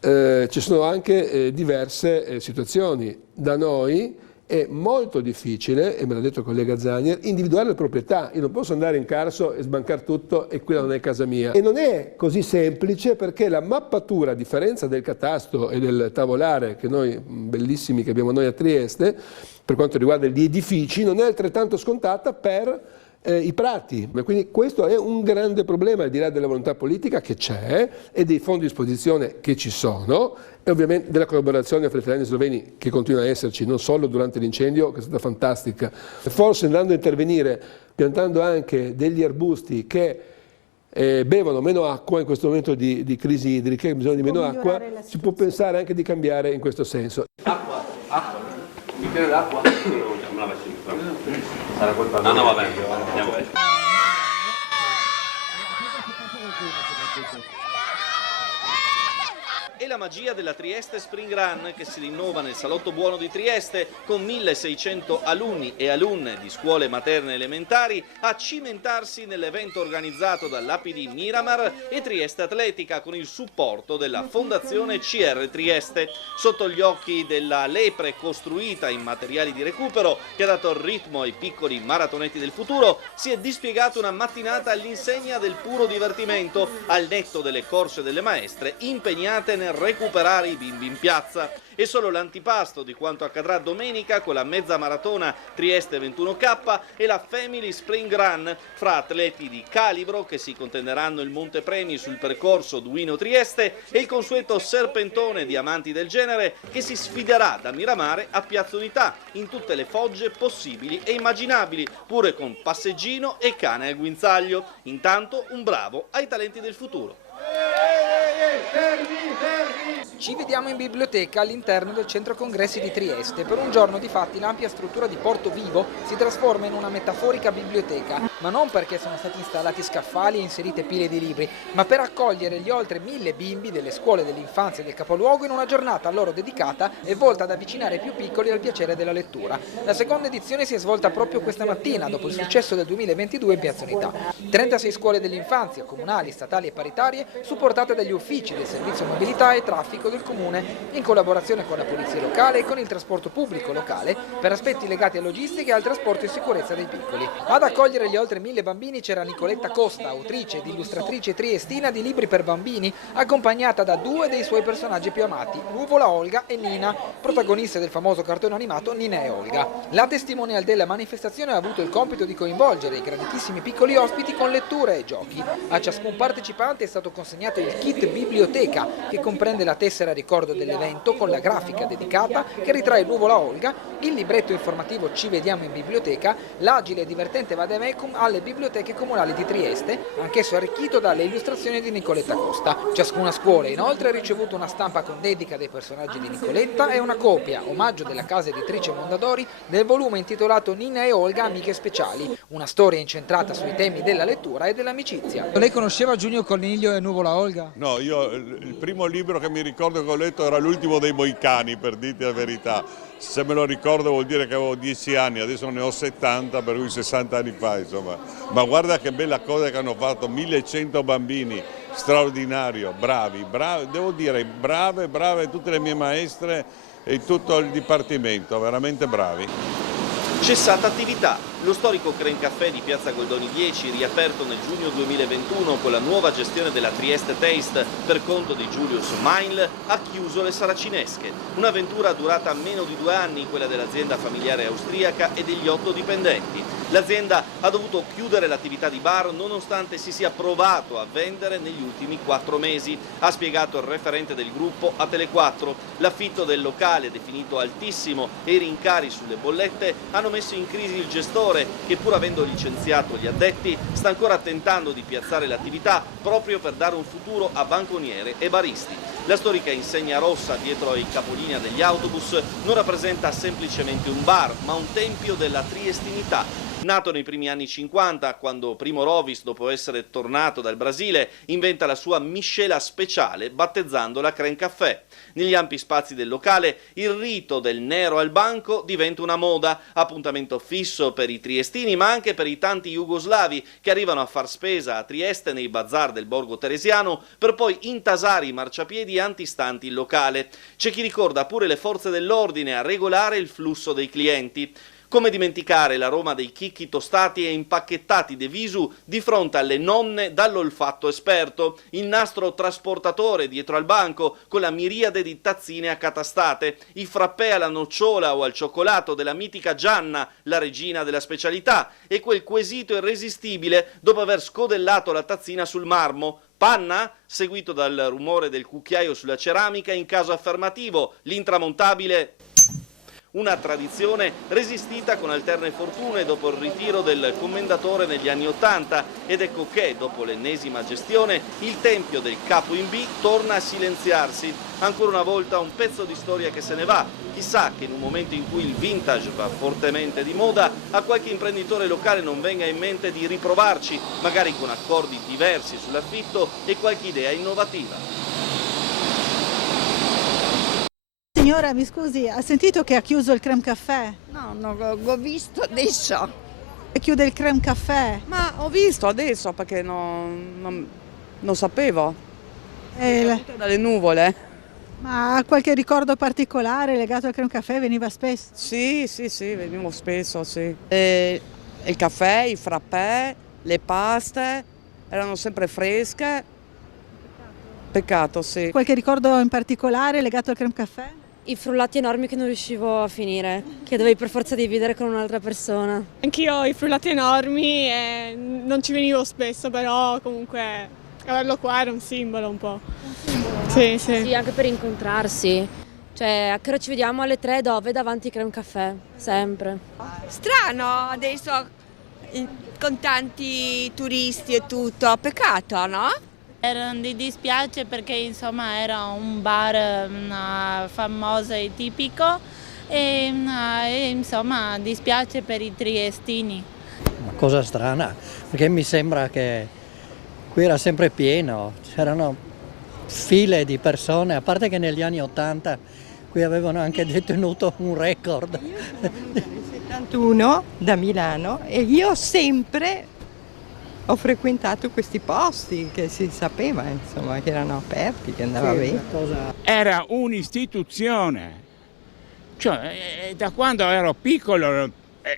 ci sono anche diverse situazioni. Da noi è molto difficile, e me l'ha detto il collega Zanier, individuare le proprietà. Io non posso andare in Carso e sbancare tutto e quella non è casa mia. E non è così semplice perché la mappatura, a differenza del catasto e del tavolare che noi, bellissimi che abbiamo noi a Trieste, per quanto riguarda gli edifici, non è altrettanto scontata per i prati. Quindi questo è un grande problema, al di là della volontà politica che c'è e dei fondi a disposizione che ci sono, e ovviamente della collaborazione fra italiani e sloveni che continua a esserci, non solo durante l'incendio, che è stata fantastica. Forse andando a intervenire, piantando anche degli arbusti che bevono meno acqua in questo momento di crisi idrica, che bisogno di meno acqua, si può pensare anche di cambiare in questo senso. Acqua. Bicchiere d'acqua? Non la messo in sarà colpa mia. No, va bene, andiamo. E la magia della Trieste Spring Run, che si rinnova nel Salotto Buono di Trieste con 1600 alunni e alunne di scuole materne elementari a cimentarsi nell'evento organizzato dall'APD Miramar e Trieste Atletica con il supporto della Fondazione CR Trieste. Sotto gli occhi della lepre costruita in materiali di recupero che ha dato il ritmo ai piccoli maratonetti del futuro, si è dispiegata una mattinata all'insegna del puro divertimento, al netto delle corse delle maestre impegnate nel recuperare i bimbi in piazza. È solo l'antipasto di quanto accadrà domenica con la mezza maratona Trieste 21K e la Family Spring Run fra atleti di calibro che si contenderanno il montepremi sul percorso Duino-Trieste e il consueto serpentone di amanti del genere che si sfiderà da Miramare a Piazza Unità in tutte le fogge possibili e immaginabili, pure con passeggino e cane al guinzaglio. Intanto un bravo ai talenti del futuro. Ci vediamo in biblioteca all'interno del centro congressi di Trieste. Per un giorno di fatti l'ampia struttura di Porto Vivo si trasforma in una metaforica biblioteca, ma non perché sono stati installati scaffali e inserite pile di libri, ma per accogliere gli oltre 1000 bimbi delle scuole dell'infanzia del capoluogo in una giornata a loro dedicata e volta ad avvicinare i più piccoli al piacere della lettura. La seconda edizione si è svolta proprio questa mattina, dopo il successo del 2022 in Piazza Unità. 36 scuole dell'infanzia, comunali, statali e paritarie, supportate dagli uffici del Servizio Mobilità e Traffico del Comune, in collaborazione con la Polizia Locale e con il trasporto pubblico locale, per aspetti legati a logistica e al trasporto in sicurezza dei piccoli. Ad accogliere gli oltre 1000 bambini c'era Nicoletta Costa, autrice ed illustratrice triestina di libri per bambini, accompagnata da 2 dei suoi personaggi più amati, Nuvola Olga e Nina, protagoniste del famoso cartone animato Nina e Olga. La testimonial della manifestazione ha avuto il compito di coinvolgere i graditissimi piccoli ospiti con letture e giochi. A ciascun partecipante è stato consegnato il kit biblioteca, che comprende la tessera ricordo dell'evento con la grafica dedicata che ritrae Nuvola Olga, il libretto informativo Ci vediamo in biblioteca, l'agile e divertente vademecum alle biblioteche comunali di Trieste, anch'esso arricchito dalle illustrazioni di Nicoletta Costa. Ciascuna scuola inoltre ha ricevuto una stampa con dedica dei personaggi di Nicoletta e una copia, omaggio della casa editrice Mondadori, del volume intitolato Nina e Olga Amiche Speciali, una storia incentrata sui temi della lettura e dell'amicizia. Lei conosceva Giugno Corniglio e Nuvola Olga? No, io il primo libro che mi ricordo che ho letto era L'ultimo dei Moicani, per dirti la verità. Se me lo ricordo vuol dire che avevo 10 anni, adesso ne ho 70, per cui 60 anni fa, insomma. Ma guarda che bella cosa che hanno fatto, 1100 bambini, straordinario, bravi, devo dire brave tutte le mie maestre e tutto il dipartimento, veramente bravi. Cessata attività. Lo storico Crème Café di Piazza Goldoni 10, riaperto nel giugno 2021 con la nuova gestione della Trieste Taste per conto di Julius Meinl, ha chiuso le saracinesche. Un'avventura durata meno di 2 anni, quella dell'azienda familiare austriaca e degli 8 dipendenti. L'azienda ha dovuto chiudere l'attività di bar nonostante si sia provato a vendere negli ultimi 4 mesi, ha spiegato il referente del gruppo a Tele4. L'affitto del locale, definito altissimo, e i rincari sulle bollette hanno messo in crisi il gestore che, pur avendo licenziato gli addetti, sta ancora tentando di piazzare l'attività proprio per dare un futuro a banconiere e baristi. La storica insegna rossa dietro ai capolinea degli autobus non rappresenta semplicemente un bar, ma un tempio della triestinità. Nato nei primi anni 50, quando Primo Rovis, dopo essere tornato dal Brasile, inventa la sua miscela speciale battezzandola Crème Café. Negli ampi spazi del locale il rito del nero al banco diventa una moda, appuntamento fisso per i triestini ma anche per i tanti jugoslavi che arrivano a far spesa a Trieste nei bazar del Borgo Teresiano per poi intasare i marciapiedi antistanti il locale. C'è chi ricorda pure le forze dell'ordine a regolare il flusso dei clienti. Come dimenticare l'aroma dei chicchi tostati e impacchettati de visu di fronte alle nonne dall'olfatto esperto, il nastro trasportatore dietro al banco con la miriade di tazzine accatastate, i frappè alla nocciola o al cioccolato della mitica Gianna, la regina della specialità, e quel quesito irresistibile dopo aver scodellato la tazzina sul marmo. Panna? Seguito dal rumore del cucchiaio sulla ceramica in caso affermativo, l'intramontabile... Una tradizione resistita con alterne fortune dopo il ritiro del commendatore negli anni '80 ed ecco che, dopo l'ennesima gestione, il tempio del capo in B torna a silenziarsi. Ancora una volta un pezzo di storia che se ne va. Chissà che in un momento in cui il vintage va fortemente di moda, a qualche imprenditore locale non venga in mente di riprovarci, magari con accordi diversi sull'affitto e qualche idea innovativa. Signora, mi scusi, ha sentito che ha chiuso il Crème Café? No, l'ho visto adesso. E chiude il Crème Café? Ma ho visto adesso perché non sapevo. Dalle nuvole. Ma ha qualche ricordo particolare legato al Crème Café? Veniva spesso? Sì, venivo spesso, sì. Il caffè, i frappè, le paste erano sempre fresche. Peccato, sì. Qualche ricordo in particolare legato al creme caffè? I frullati enormi che non riuscivo a finire, che dovevi per forza dividere con un'altra persona. Anch'io i frullati enormi e non ci venivo spesso, però comunque averlo qua era un simbolo un po'. Sì, sì. Sì, anche per incontrarsi. Cioè, a che ora ci vediamo? Alle 3 dove? Davanti creme caffè, sempre. Strano adesso con tanti turisti e tutto, peccato, no? Mi dispiace perché insomma era un bar famoso e tipico e insomma dispiace per i triestini. Una cosa strana perché mi sembra che qui era sempre pieno, c'erano file di persone, a parte che negli anni '80 qui avevano anche detenuto un record. Io sono venuta nel 71 da Milano e io sempre ho frequentato questi posti che si sapeva insomma che erano aperti, che andava bene. Era un'istituzione, cioè da quando ero piccolo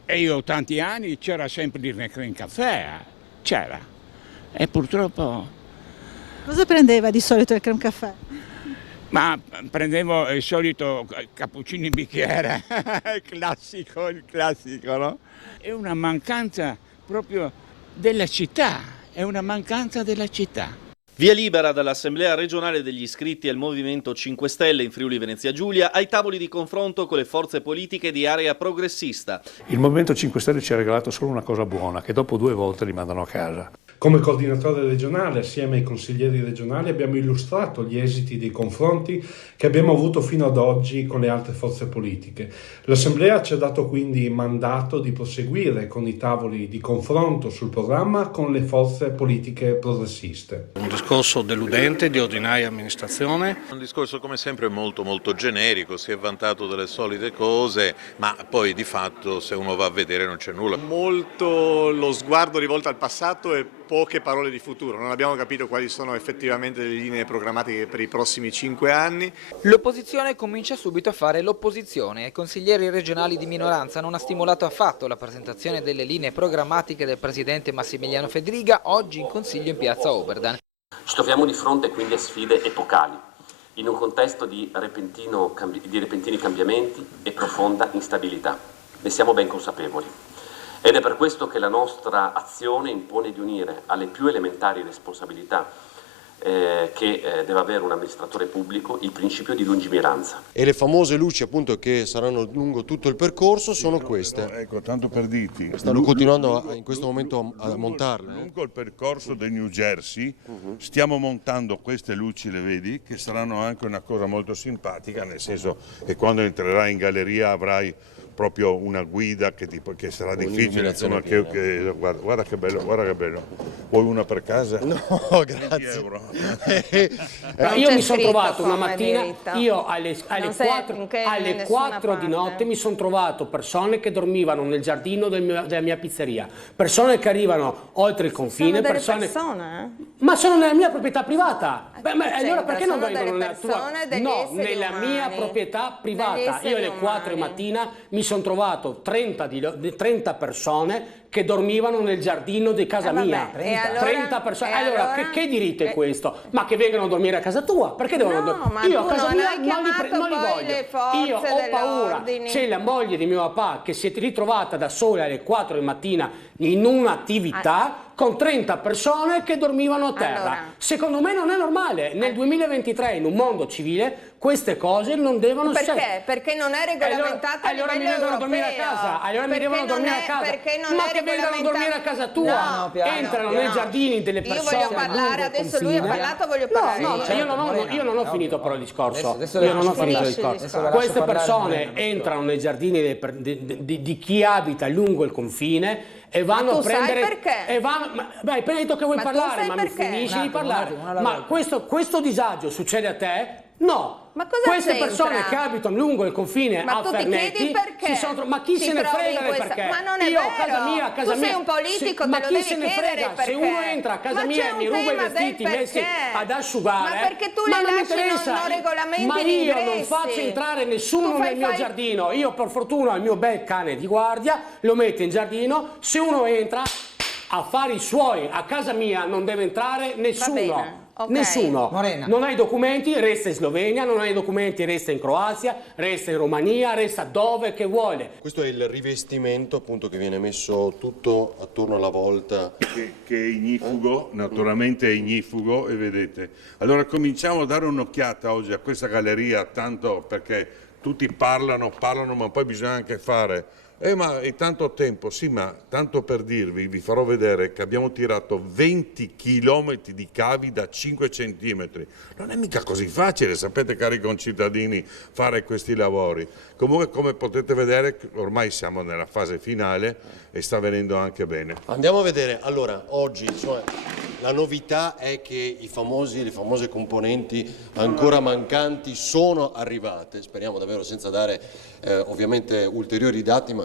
e io ho tanti anni c'era sempre il creme caffè, c'era e purtroppo... Cosa prendeva di solito il creme caffè? Ma prendevo il solito cappuccino in bicchiere, il classico, no? È una mancanza proprio della città, è una mancanza della città. Via libera dall'Assemblea regionale degli iscritti al Movimento 5 Stelle in Friuli Venezia Giulia ai tavoli di confronto con le forze politiche di area progressista. Il Movimento 5 Stelle ci ha regalato solo una cosa buona, che dopo 2 volte li mandano a casa. Come coordinatore regionale, assieme ai consiglieri regionali, abbiamo illustrato gli esiti dei confronti che abbiamo avuto fino ad oggi con le altre forze politiche. L'Assemblea ci ha dato quindi mandato di proseguire con i tavoli di confronto sul programma con le forze politiche progressiste. Un discorso deludente, di ordinaria amministrazione. Un discorso come sempre molto generico, si è vantato delle solite cose, ma poi di fatto se uno va a vedere non c'è nulla. Molto lo sguardo rivolto al passato e poche parole di futuro. Non abbiamo capito quali sono effettivamente le linee programmatiche per i prossimi 5 anni. L'opposizione comincia subito a fare l'opposizione. Ai consiglieri regionali di minoranza non ha stimolato affatto la presentazione delle linee programmatiche del presidente Massimiliano Fedriga oggi in consiglio in piazza Oberdan. Ci troviamo di fronte quindi a sfide epocali, in un contesto di repentini cambiamenti e profonda instabilità. Ne siamo ben consapevoli. Ed è per questo che la nostra azione impone di unire alle più elementari responsabilità che deve avere un amministratore pubblico il principio di lungimiranza. E le famose luci appunto che saranno lungo tutto il percorso sono queste. Ecco, tanto per dirti. Stanno continuando in questo momento a montarle. Lungo il percorso del New Jersey stiamo montando queste luci, le vedi, che saranno anche una cosa molto simpatica, nel senso che quando entrerai in galleria avrai proprio una guida che sarà difficile, insomma, guarda che bello, vuoi una per casa? No, grazie. Io mi sono trovato una mattina, io alle 4 di notte mi sono trovato persone che dormivano nel giardino della mia pizzeria, persone che arrivano oltre il confine, persone... Ma sono nella mia proprietà privata. Allora perché non vengono nella tua? No, nella mia proprietà privata. Io alle 4 di mattina mi sono trovato 30 persone che dormivano nel giardino di casa mia. 30 persone. Allora, che dirite questo? Ma che vengano a dormire a casa tua? Perché devono dormire? Io a casa mia non li voglio. Io ho paura. C'è la moglie di mio papà che si è ritrovata da sola alle 4 di mattina in un'attività con 30 persone che dormivano a terra. Secondo me non è normale. Nel 2023, in un mondo civile, queste cose non devono succedere. Perché non è regolamentato a livello mi devono europeo. Dormire a casa. Allora mi devono dormire a casa. Ma che vengano a dormire a casa tua. Entrano nei giardini delle persone. Io voglio parlare, adesso lui ha parlato, voglio parlare. Io non ho finito però il discorso. Io non ho finito il discorso. Queste persone entrano nei giardini di chi abita lungo il confine e vanno a prendere. Sai perché? E vanno, hai appena detto che vuoi parlare, ma mi finisci di parlare. Ma questo disagio succede a te? No. Ma cosa queste persone che abitano lungo il confine a Fernetti ma chi se ne frega del perché? Ma non è vero. Tu sei un politico, te lo devi chiedere perché. Se uno entra a casa mia e mi ruba i vestiti messi ad asciugare, ma perché tu le lasci non regolamenti ma io non faccio entrare nessuno nel mio giardino. Io per fortuna il mio bel cane di guardia lo metto in giardino. Se uno entra a fare i suoi a casa mia non deve entrare nessuno. Ok. Nessuno. Morena. Non hai documenti, resta in Slovenia, non hai documenti, resta in Croazia, resta in Romania, resta dove che vuole. Questo è il rivestimento appunto che viene messo tutto attorno alla volta. Che è ignifugo, naturalmente è ignifugo, e vedete. Allora cominciamo a dare un'occhiata oggi a questa galleria, tanto perché tutti parlano, ma poi bisogna anche fare. Ma è tanto tempo, sì, ma tanto per dirvi, vi farò vedere che abbiamo tirato 20 km di cavi da 5 centimetri. Non è mica così facile, sapete cari concittadini, fare questi lavori. Comunque, come potete vedere, ormai siamo nella fase finale e sta venendo anche bene. Andiamo a vedere, allora, oggi, cioè, la novità è che le famose componenti ancora mancanti sono arrivate, speriamo davvero senza dare ovviamente ulteriori dati, ma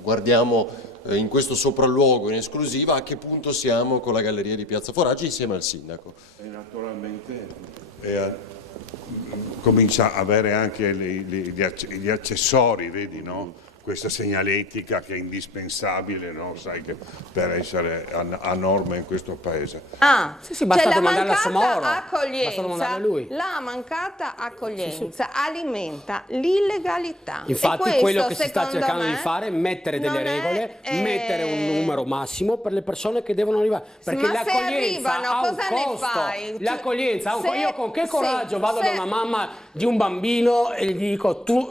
guardiamo in questo sopralluogo in esclusiva a che punto siamo con la galleria di Piazza Foraggi insieme al sindaco. E naturalmente comincia a avere anche gli accessori, vedi, no? Questa segnaletica che è indispensabile, no? Sai, che per essere a norma in questo paese. Sì, basta cioè la mandarla mancata a lui. La mancata accoglienza alimenta l'illegalità. Infatti quello che si sta cercando di fare è mettere delle regole, mettere un numero massimo per le persone che devono arrivare. Perché l'accoglienza ha un costo. L'accoglienza ha un costo. Io con che coraggio vado da una mamma di un bambino e gli dico tu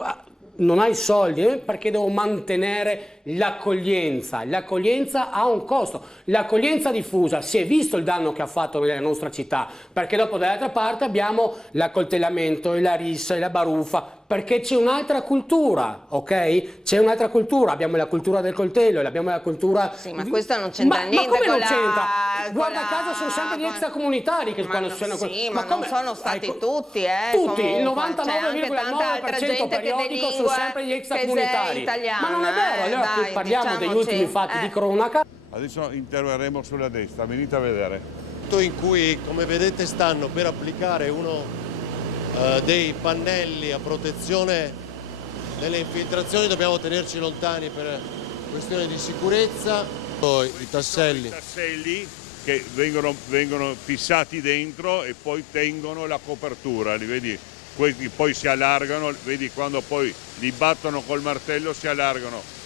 non hai soldi perché devo mantenere l'accoglienza. L'accoglienza ha un costo. L'accoglienza diffusa, si è visto il danno che ha fatto nella nostra città, perché dopo dall'altra parte abbiamo l'accoltellamento e la rissa e la baruffa, perché c'è un'altra cultura, ok? C'è un'altra cultura, abbiamo la cultura del coltello, abbiamo la cultura... Sì, ma questo non c'entra niente. Ma come non c'entra? Guarda caso sono sempre gli extracomunitari che quando sono... Sì, ma non sono stati tutti, Tutti, il comunque. 99,9% periodico sono sempre gli extracomunitari. Ma non è vero, allora parliamo degli ultimi fatti di cronaca. Adesso interverremo sulla destra, venite a vedere. In cui, come vedete, stanno per applicare uno dei pannelli a protezione delle infiltrazioni, dobbiamo tenerci lontani per questione di sicurezza. Poi i tasselli. I tasselli che vengono fissati dentro e poi tengono la copertura, li vedi? Poi si allargano, vedi quando poi li battono col martello si allargano.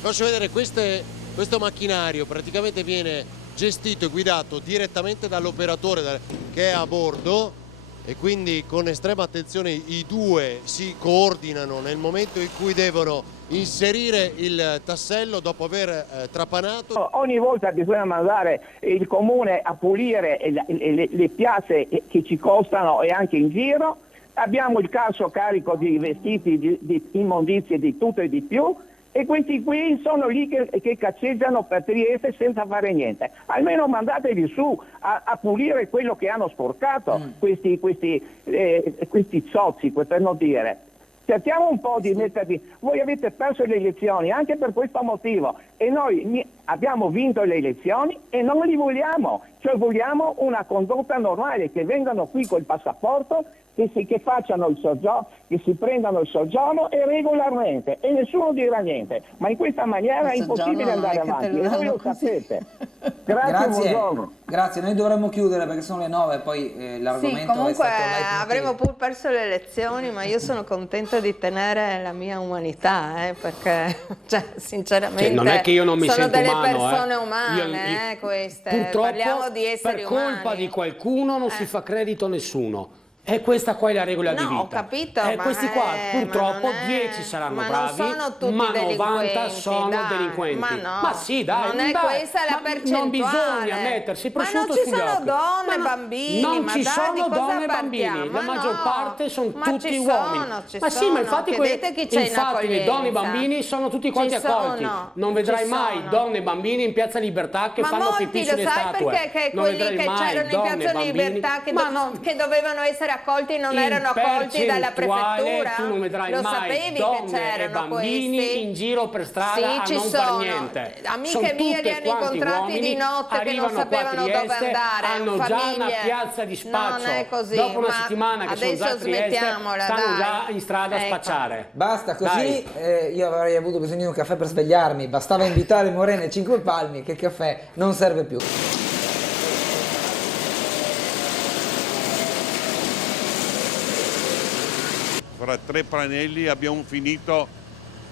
Faccio vedere questo macchinario, praticamente viene gestito e guidato direttamente dall'operatore che è a bordo, e quindi con estrema attenzione i due si coordinano nel momento in cui devono inserire il tassello dopo aver trapanato. Ogni volta bisogna mandare il comune a pulire le piazze che ci costano e anche in giro. Abbiamo il carro carico di vestiti, di immondizie, di tutto e di più. E questi qui sono lì che cazzeggiano per Trieste senza fare niente. Almeno mandatevi su a pulire quello che hanno sporcato questi zozzi, per non dire. Cerchiamo un po' di mettervi. Voi avete perso le elezioni anche per questo motivo e noi abbiamo vinto le elezioni e non li vogliamo. Cioè vogliamo una condotta normale, che vengano qui col passaporto, che facciano il soggiorno, che si prendano il soggiorno e regolarmente, e nessuno dirà niente, ma in questa maniera è impossibile andare avanti e voi lo sapete. Buongiorno. Grazie, noi dovremmo chiudere perché sono le 9 e poi l'argomento comunque è stato avremo pur perso le elezioni, ma io sono contenta di tenere la mia umanità, perché sinceramente non è che io non mi sono sento delle umano, persone umane, queste. Purtroppo Parliamo di esseri per colpa umani. di qualcuno non si fa credito a nessuno. E questa qua è la regola di vita. Ho capito, ma questi qua purtroppo 10 saranno bravi, sono tutti ma 90 delinquenti, sono delinquenti. Ma sì, dai, non è questa la percentuale. Non bisogna mettersi prosciutto sugli sugli occhi. Ma non ci sono donne e bambini. Non ci sono donne e bambini, la maggior parte sono tutti uomini. Ma sì, ma infatti le donne e bambini sono tutti quanti accolti. Non vedrai mai donne e bambini in Piazza Libertà che fanno pipì sulle statue. Ma molti lo sai perché quelli che c'erano in Piazza Libertà che dovevano essere raccolti non erano accolti dalla prefettura? Tu non vedrai Lo mai sapevi donne che c'erano e bambini questi? in giro per strada Sì, a non ci far sono. niente. Amiche mie li hanno incontrati di notte che non sapevano dove andare, hanno già famiglie. una piazza di spaccio. Non è così, Dopo una ma settimana che sono già a adesso Trieste, smettiamola, stanno dai. già in strada a Ecco. spacciare. Basta così, Dai. io avrei avuto bisogno di un caffè per svegliarmi, bastava invitare Morena e Cinque Palmi che il caffè non serve più. Fra 3 pannelli abbiamo finito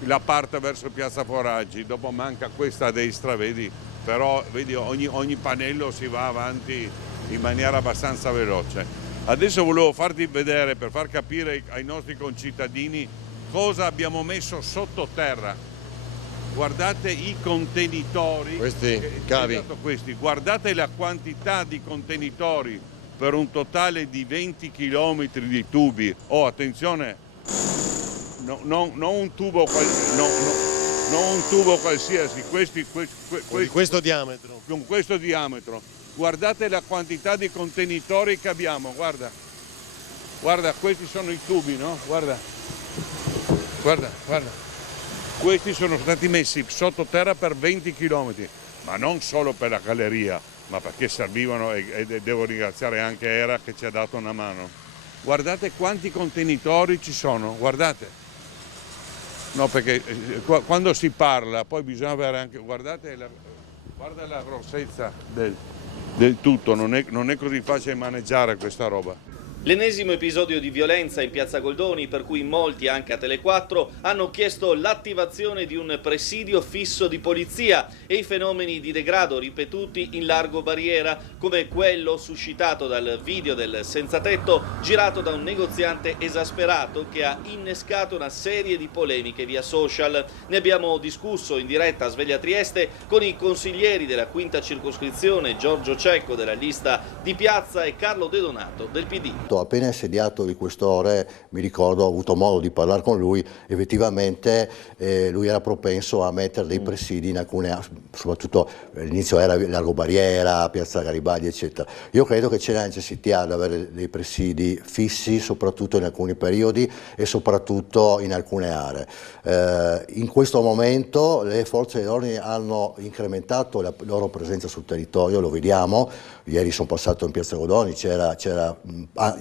la parte verso Piazza Foraggi, dopo manca questa a destra, vedi? Però vedi, ogni pannello si va avanti in maniera abbastanza veloce. Adesso volevo farti vedere, per far capire ai nostri concittadini, cosa abbiamo messo sottoterra. Guardate i contenitori, guardate la quantità di contenitori per un totale di 20 km di tubi. Oh, attenzione, non un tubo qualsiasi, di questo diametro. Con questo diametro. Guardate la quantità di contenitori che abbiamo, guarda. Guarda, questi sono i tubi, no? Guarda. Questi sono stati messi sottoterra per 20 km, ma non solo per la galleria, ma perché servivano e devo ringraziare anche Era che ci ha dato una mano. Guardate quanti contenitori ci sono, guardate. No, perché quando si parla poi bisogna avere anche, guarda la grossezza del tutto, non è così facile maneggiare questa roba. L'ennesimo episodio di violenza in piazza Goldoni, per cui molti, anche a Tele4, hanno chiesto l'attivazione di un presidio fisso di polizia e i fenomeni di degrado ripetuti in largo barriera, come quello suscitato dal video del senzatetto girato da un negoziante esasperato che ha innescato una serie di polemiche via social. Ne abbiamo discusso in diretta a Sveglia Trieste con i consiglieri della quinta circoscrizione, Giorgio Cecco della lista di Piazza e Carlo De Donato del PD. Appena insediato il questore, mi ricordo, ho avuto modo di parlare con lui, effettivamente lui era propenso a mettere dei presidi in alcune, soprattutto all'inizio era Largo Barriera, Piazza Garibaldi eccetera. Io credo che c'è la necessità di avere dei presidi fissi, soprattutto in alcuni periodi e soprattutto in alcune aree. In questo momento le forze dell'ordine hanno incrementato la loro presenza sul territorio, lo vediamo. Ieri sono passato in Piazza Goldoni, c'era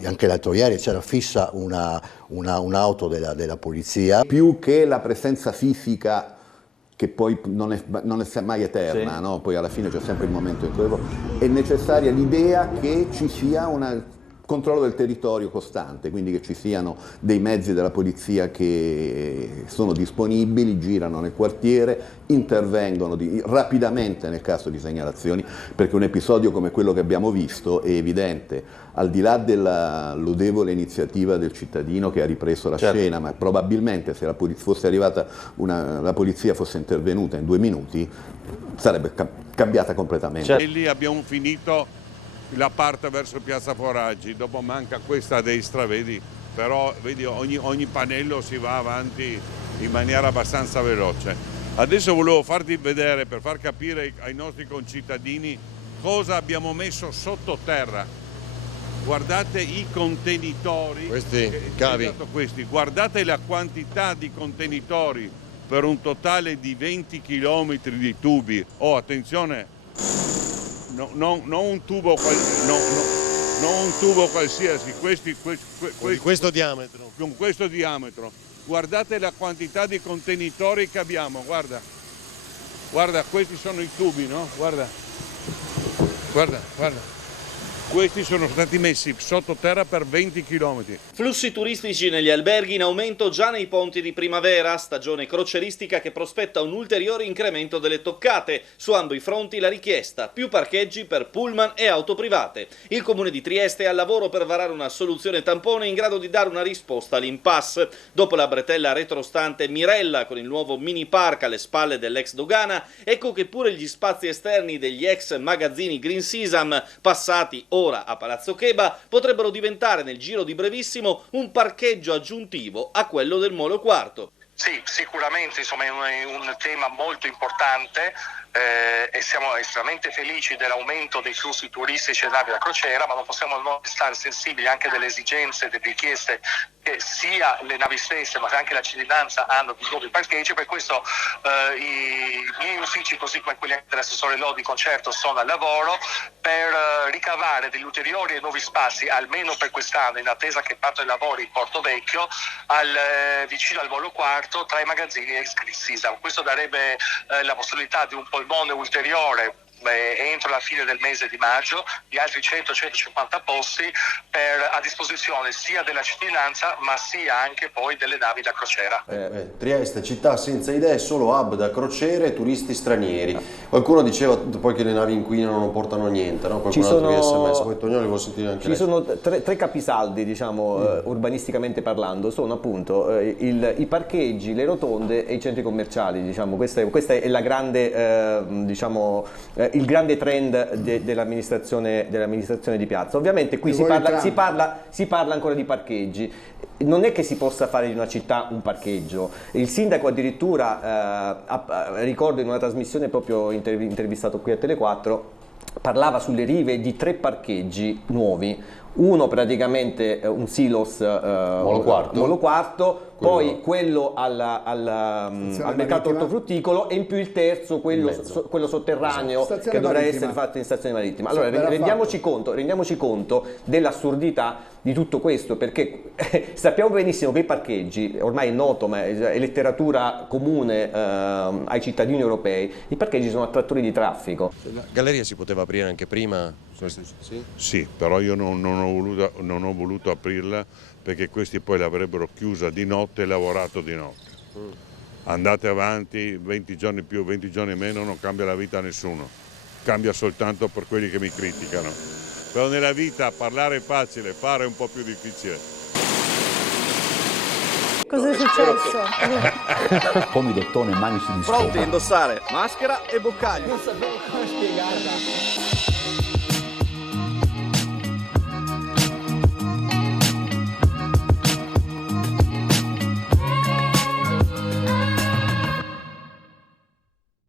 anche l'altro ieri, c'era fissa un'auto della polizia. Più che la presenza fisica, che poi non è mai eterna, sì, no? Poi alla fine c'è sempre il momento in cui è necessaria l'idea che ci sia un controllo del territorio costante, quindi che ci siano dei mezzi della polizia che sono disponibili, girano nel quartiere, intervengono rapidamente nel caso di segnalazioni, perché un episodio come quello che abbiamo visto è evidente, al di là della lodevole iniziativa del cittadino che ha ripreso la scena, ma probabilmente se fosse arrivata la polizia fosse intervenuta in 2 minuti sarebbe cambiata completamente. E lì abbiamo finito la parte verso Piazza Foraggi, dopo manca questa a destra, vedi? Però vedi, ogni pannello si va avanti in maniera abbastanza veloce. Adesso volevo farti vedere, per far capire ai nostri concittadini, cosa abbiamo messo sottoterra. Guardate i contenitori, guardate la quantità di contenitori per un totale di 20 km di tubi. Oh, attenzione! Non un tubo qualsiasi, di questo diametro. Con questo diametro. Guardate la quantità di contenitori che abbiamo, guarda. Guarda, questi sono i tubi, no? Guarda. Questi sono stati messi sottoterra per 20 km. Flussi turistici negli alberghi in aumento già nei ponti di primavera, stagione crocieristica che prospetta un ulteriore incremento delle toccate. Su ambo i fronti la richiesta, più parcheggi per pullman e auto private. Il comune di Trieste è al lavoro per varare una soluzione tampone in grado di dare una risposta all'impasse. Dopo la bretella retrostante Mirella con il nuovo mini park alle spalle dell'ex dogana, ecco che pure gli spazi esterni degli ex magazzini Green Sesam, passati ora a Palazzo Cheba, potrebbero diventare nel giro di brevissimo un parcheggio aggiuntivo a quello del Molo Quarto. Sì, sicuramente insomma, è un tema molto importante e siamo estremamente felici dell'aumento dei flussi turistici e navi da crociera, ma non possiamo non stare sensibili anche delle esigenze, delle richieste che sia le navi stesse ma anche la cittadinanza hanno di nuovi parcheggi. Per questo i miei uffici, così come quelli dell'assessore Lodi, di concerto sono al lavoro per ricavare degli ulteriori e nuovi spazi, almeno per quest'anno, in attesa che partono i lavori in Porto Vecchio, vicino al volo quarto, tra i magazzini ex Sisa. Questo darebbe la possibilità di un polmone ulteriore entro la fine del mese di maggio, di altri 100-150 posti a disposizione sia della cittadinanza ma sia anche poi delle navi da crociera. Trieste, città senza idee, solo hub da crociere e turisti stranieri. Qualcuno diceva poi che le navi inquinano, non portano niente, no? Qualcun altro via SMS, poi Tognoli vuol sentire anche lei. Ci sono tre capisaldi, diciamo, urbanisticamente parlando, sono appunto i parcheggi, le rotonde e i centri commerciali, diciamo. Questa è la grande, diciamo, il grande trend dell'amministrazione di Piazza. Ovviamente qui si parla ancora di parcheggi. Non è che si possa fare di una città un parcheggio. Il sindaco addirittura, ricordo in una trasmissione proprio intervistato qui a Tele4, parlava sulle rive di 3 parcheggi nuovi. Uno praticamente un silos Molo Quarto, poi quello al mercato ortofrutticolo e in più il terzo, quello sotterraneo, che dovrà essere fatto in stazione marittima. Allora rendiamoci conto dell'assurdità di tutto questo, perché sappiamo benissimo che i parcheggi, ormai è noto, ma è letteratura comune ai cittadini europei, i parcheggi sono attrattori di traffico. La galleria si poteva aprire anche prima? Sì, però io non ho voluto aprirla perché questi poi l'avrebbero chiusa di notte e lavorato di notte. Andate avanti, 20 giorni più, 20 giorni meno, non cambia la vita a nessuno, cambia soltanto per quelli che mi criticano. Però nella vita parlare è facile, fare è un po' più difficile. Cos'è successo? Pomidottone, manici di Pronti a indossare maschera e boccaglio. Non sapevo come spiegarla.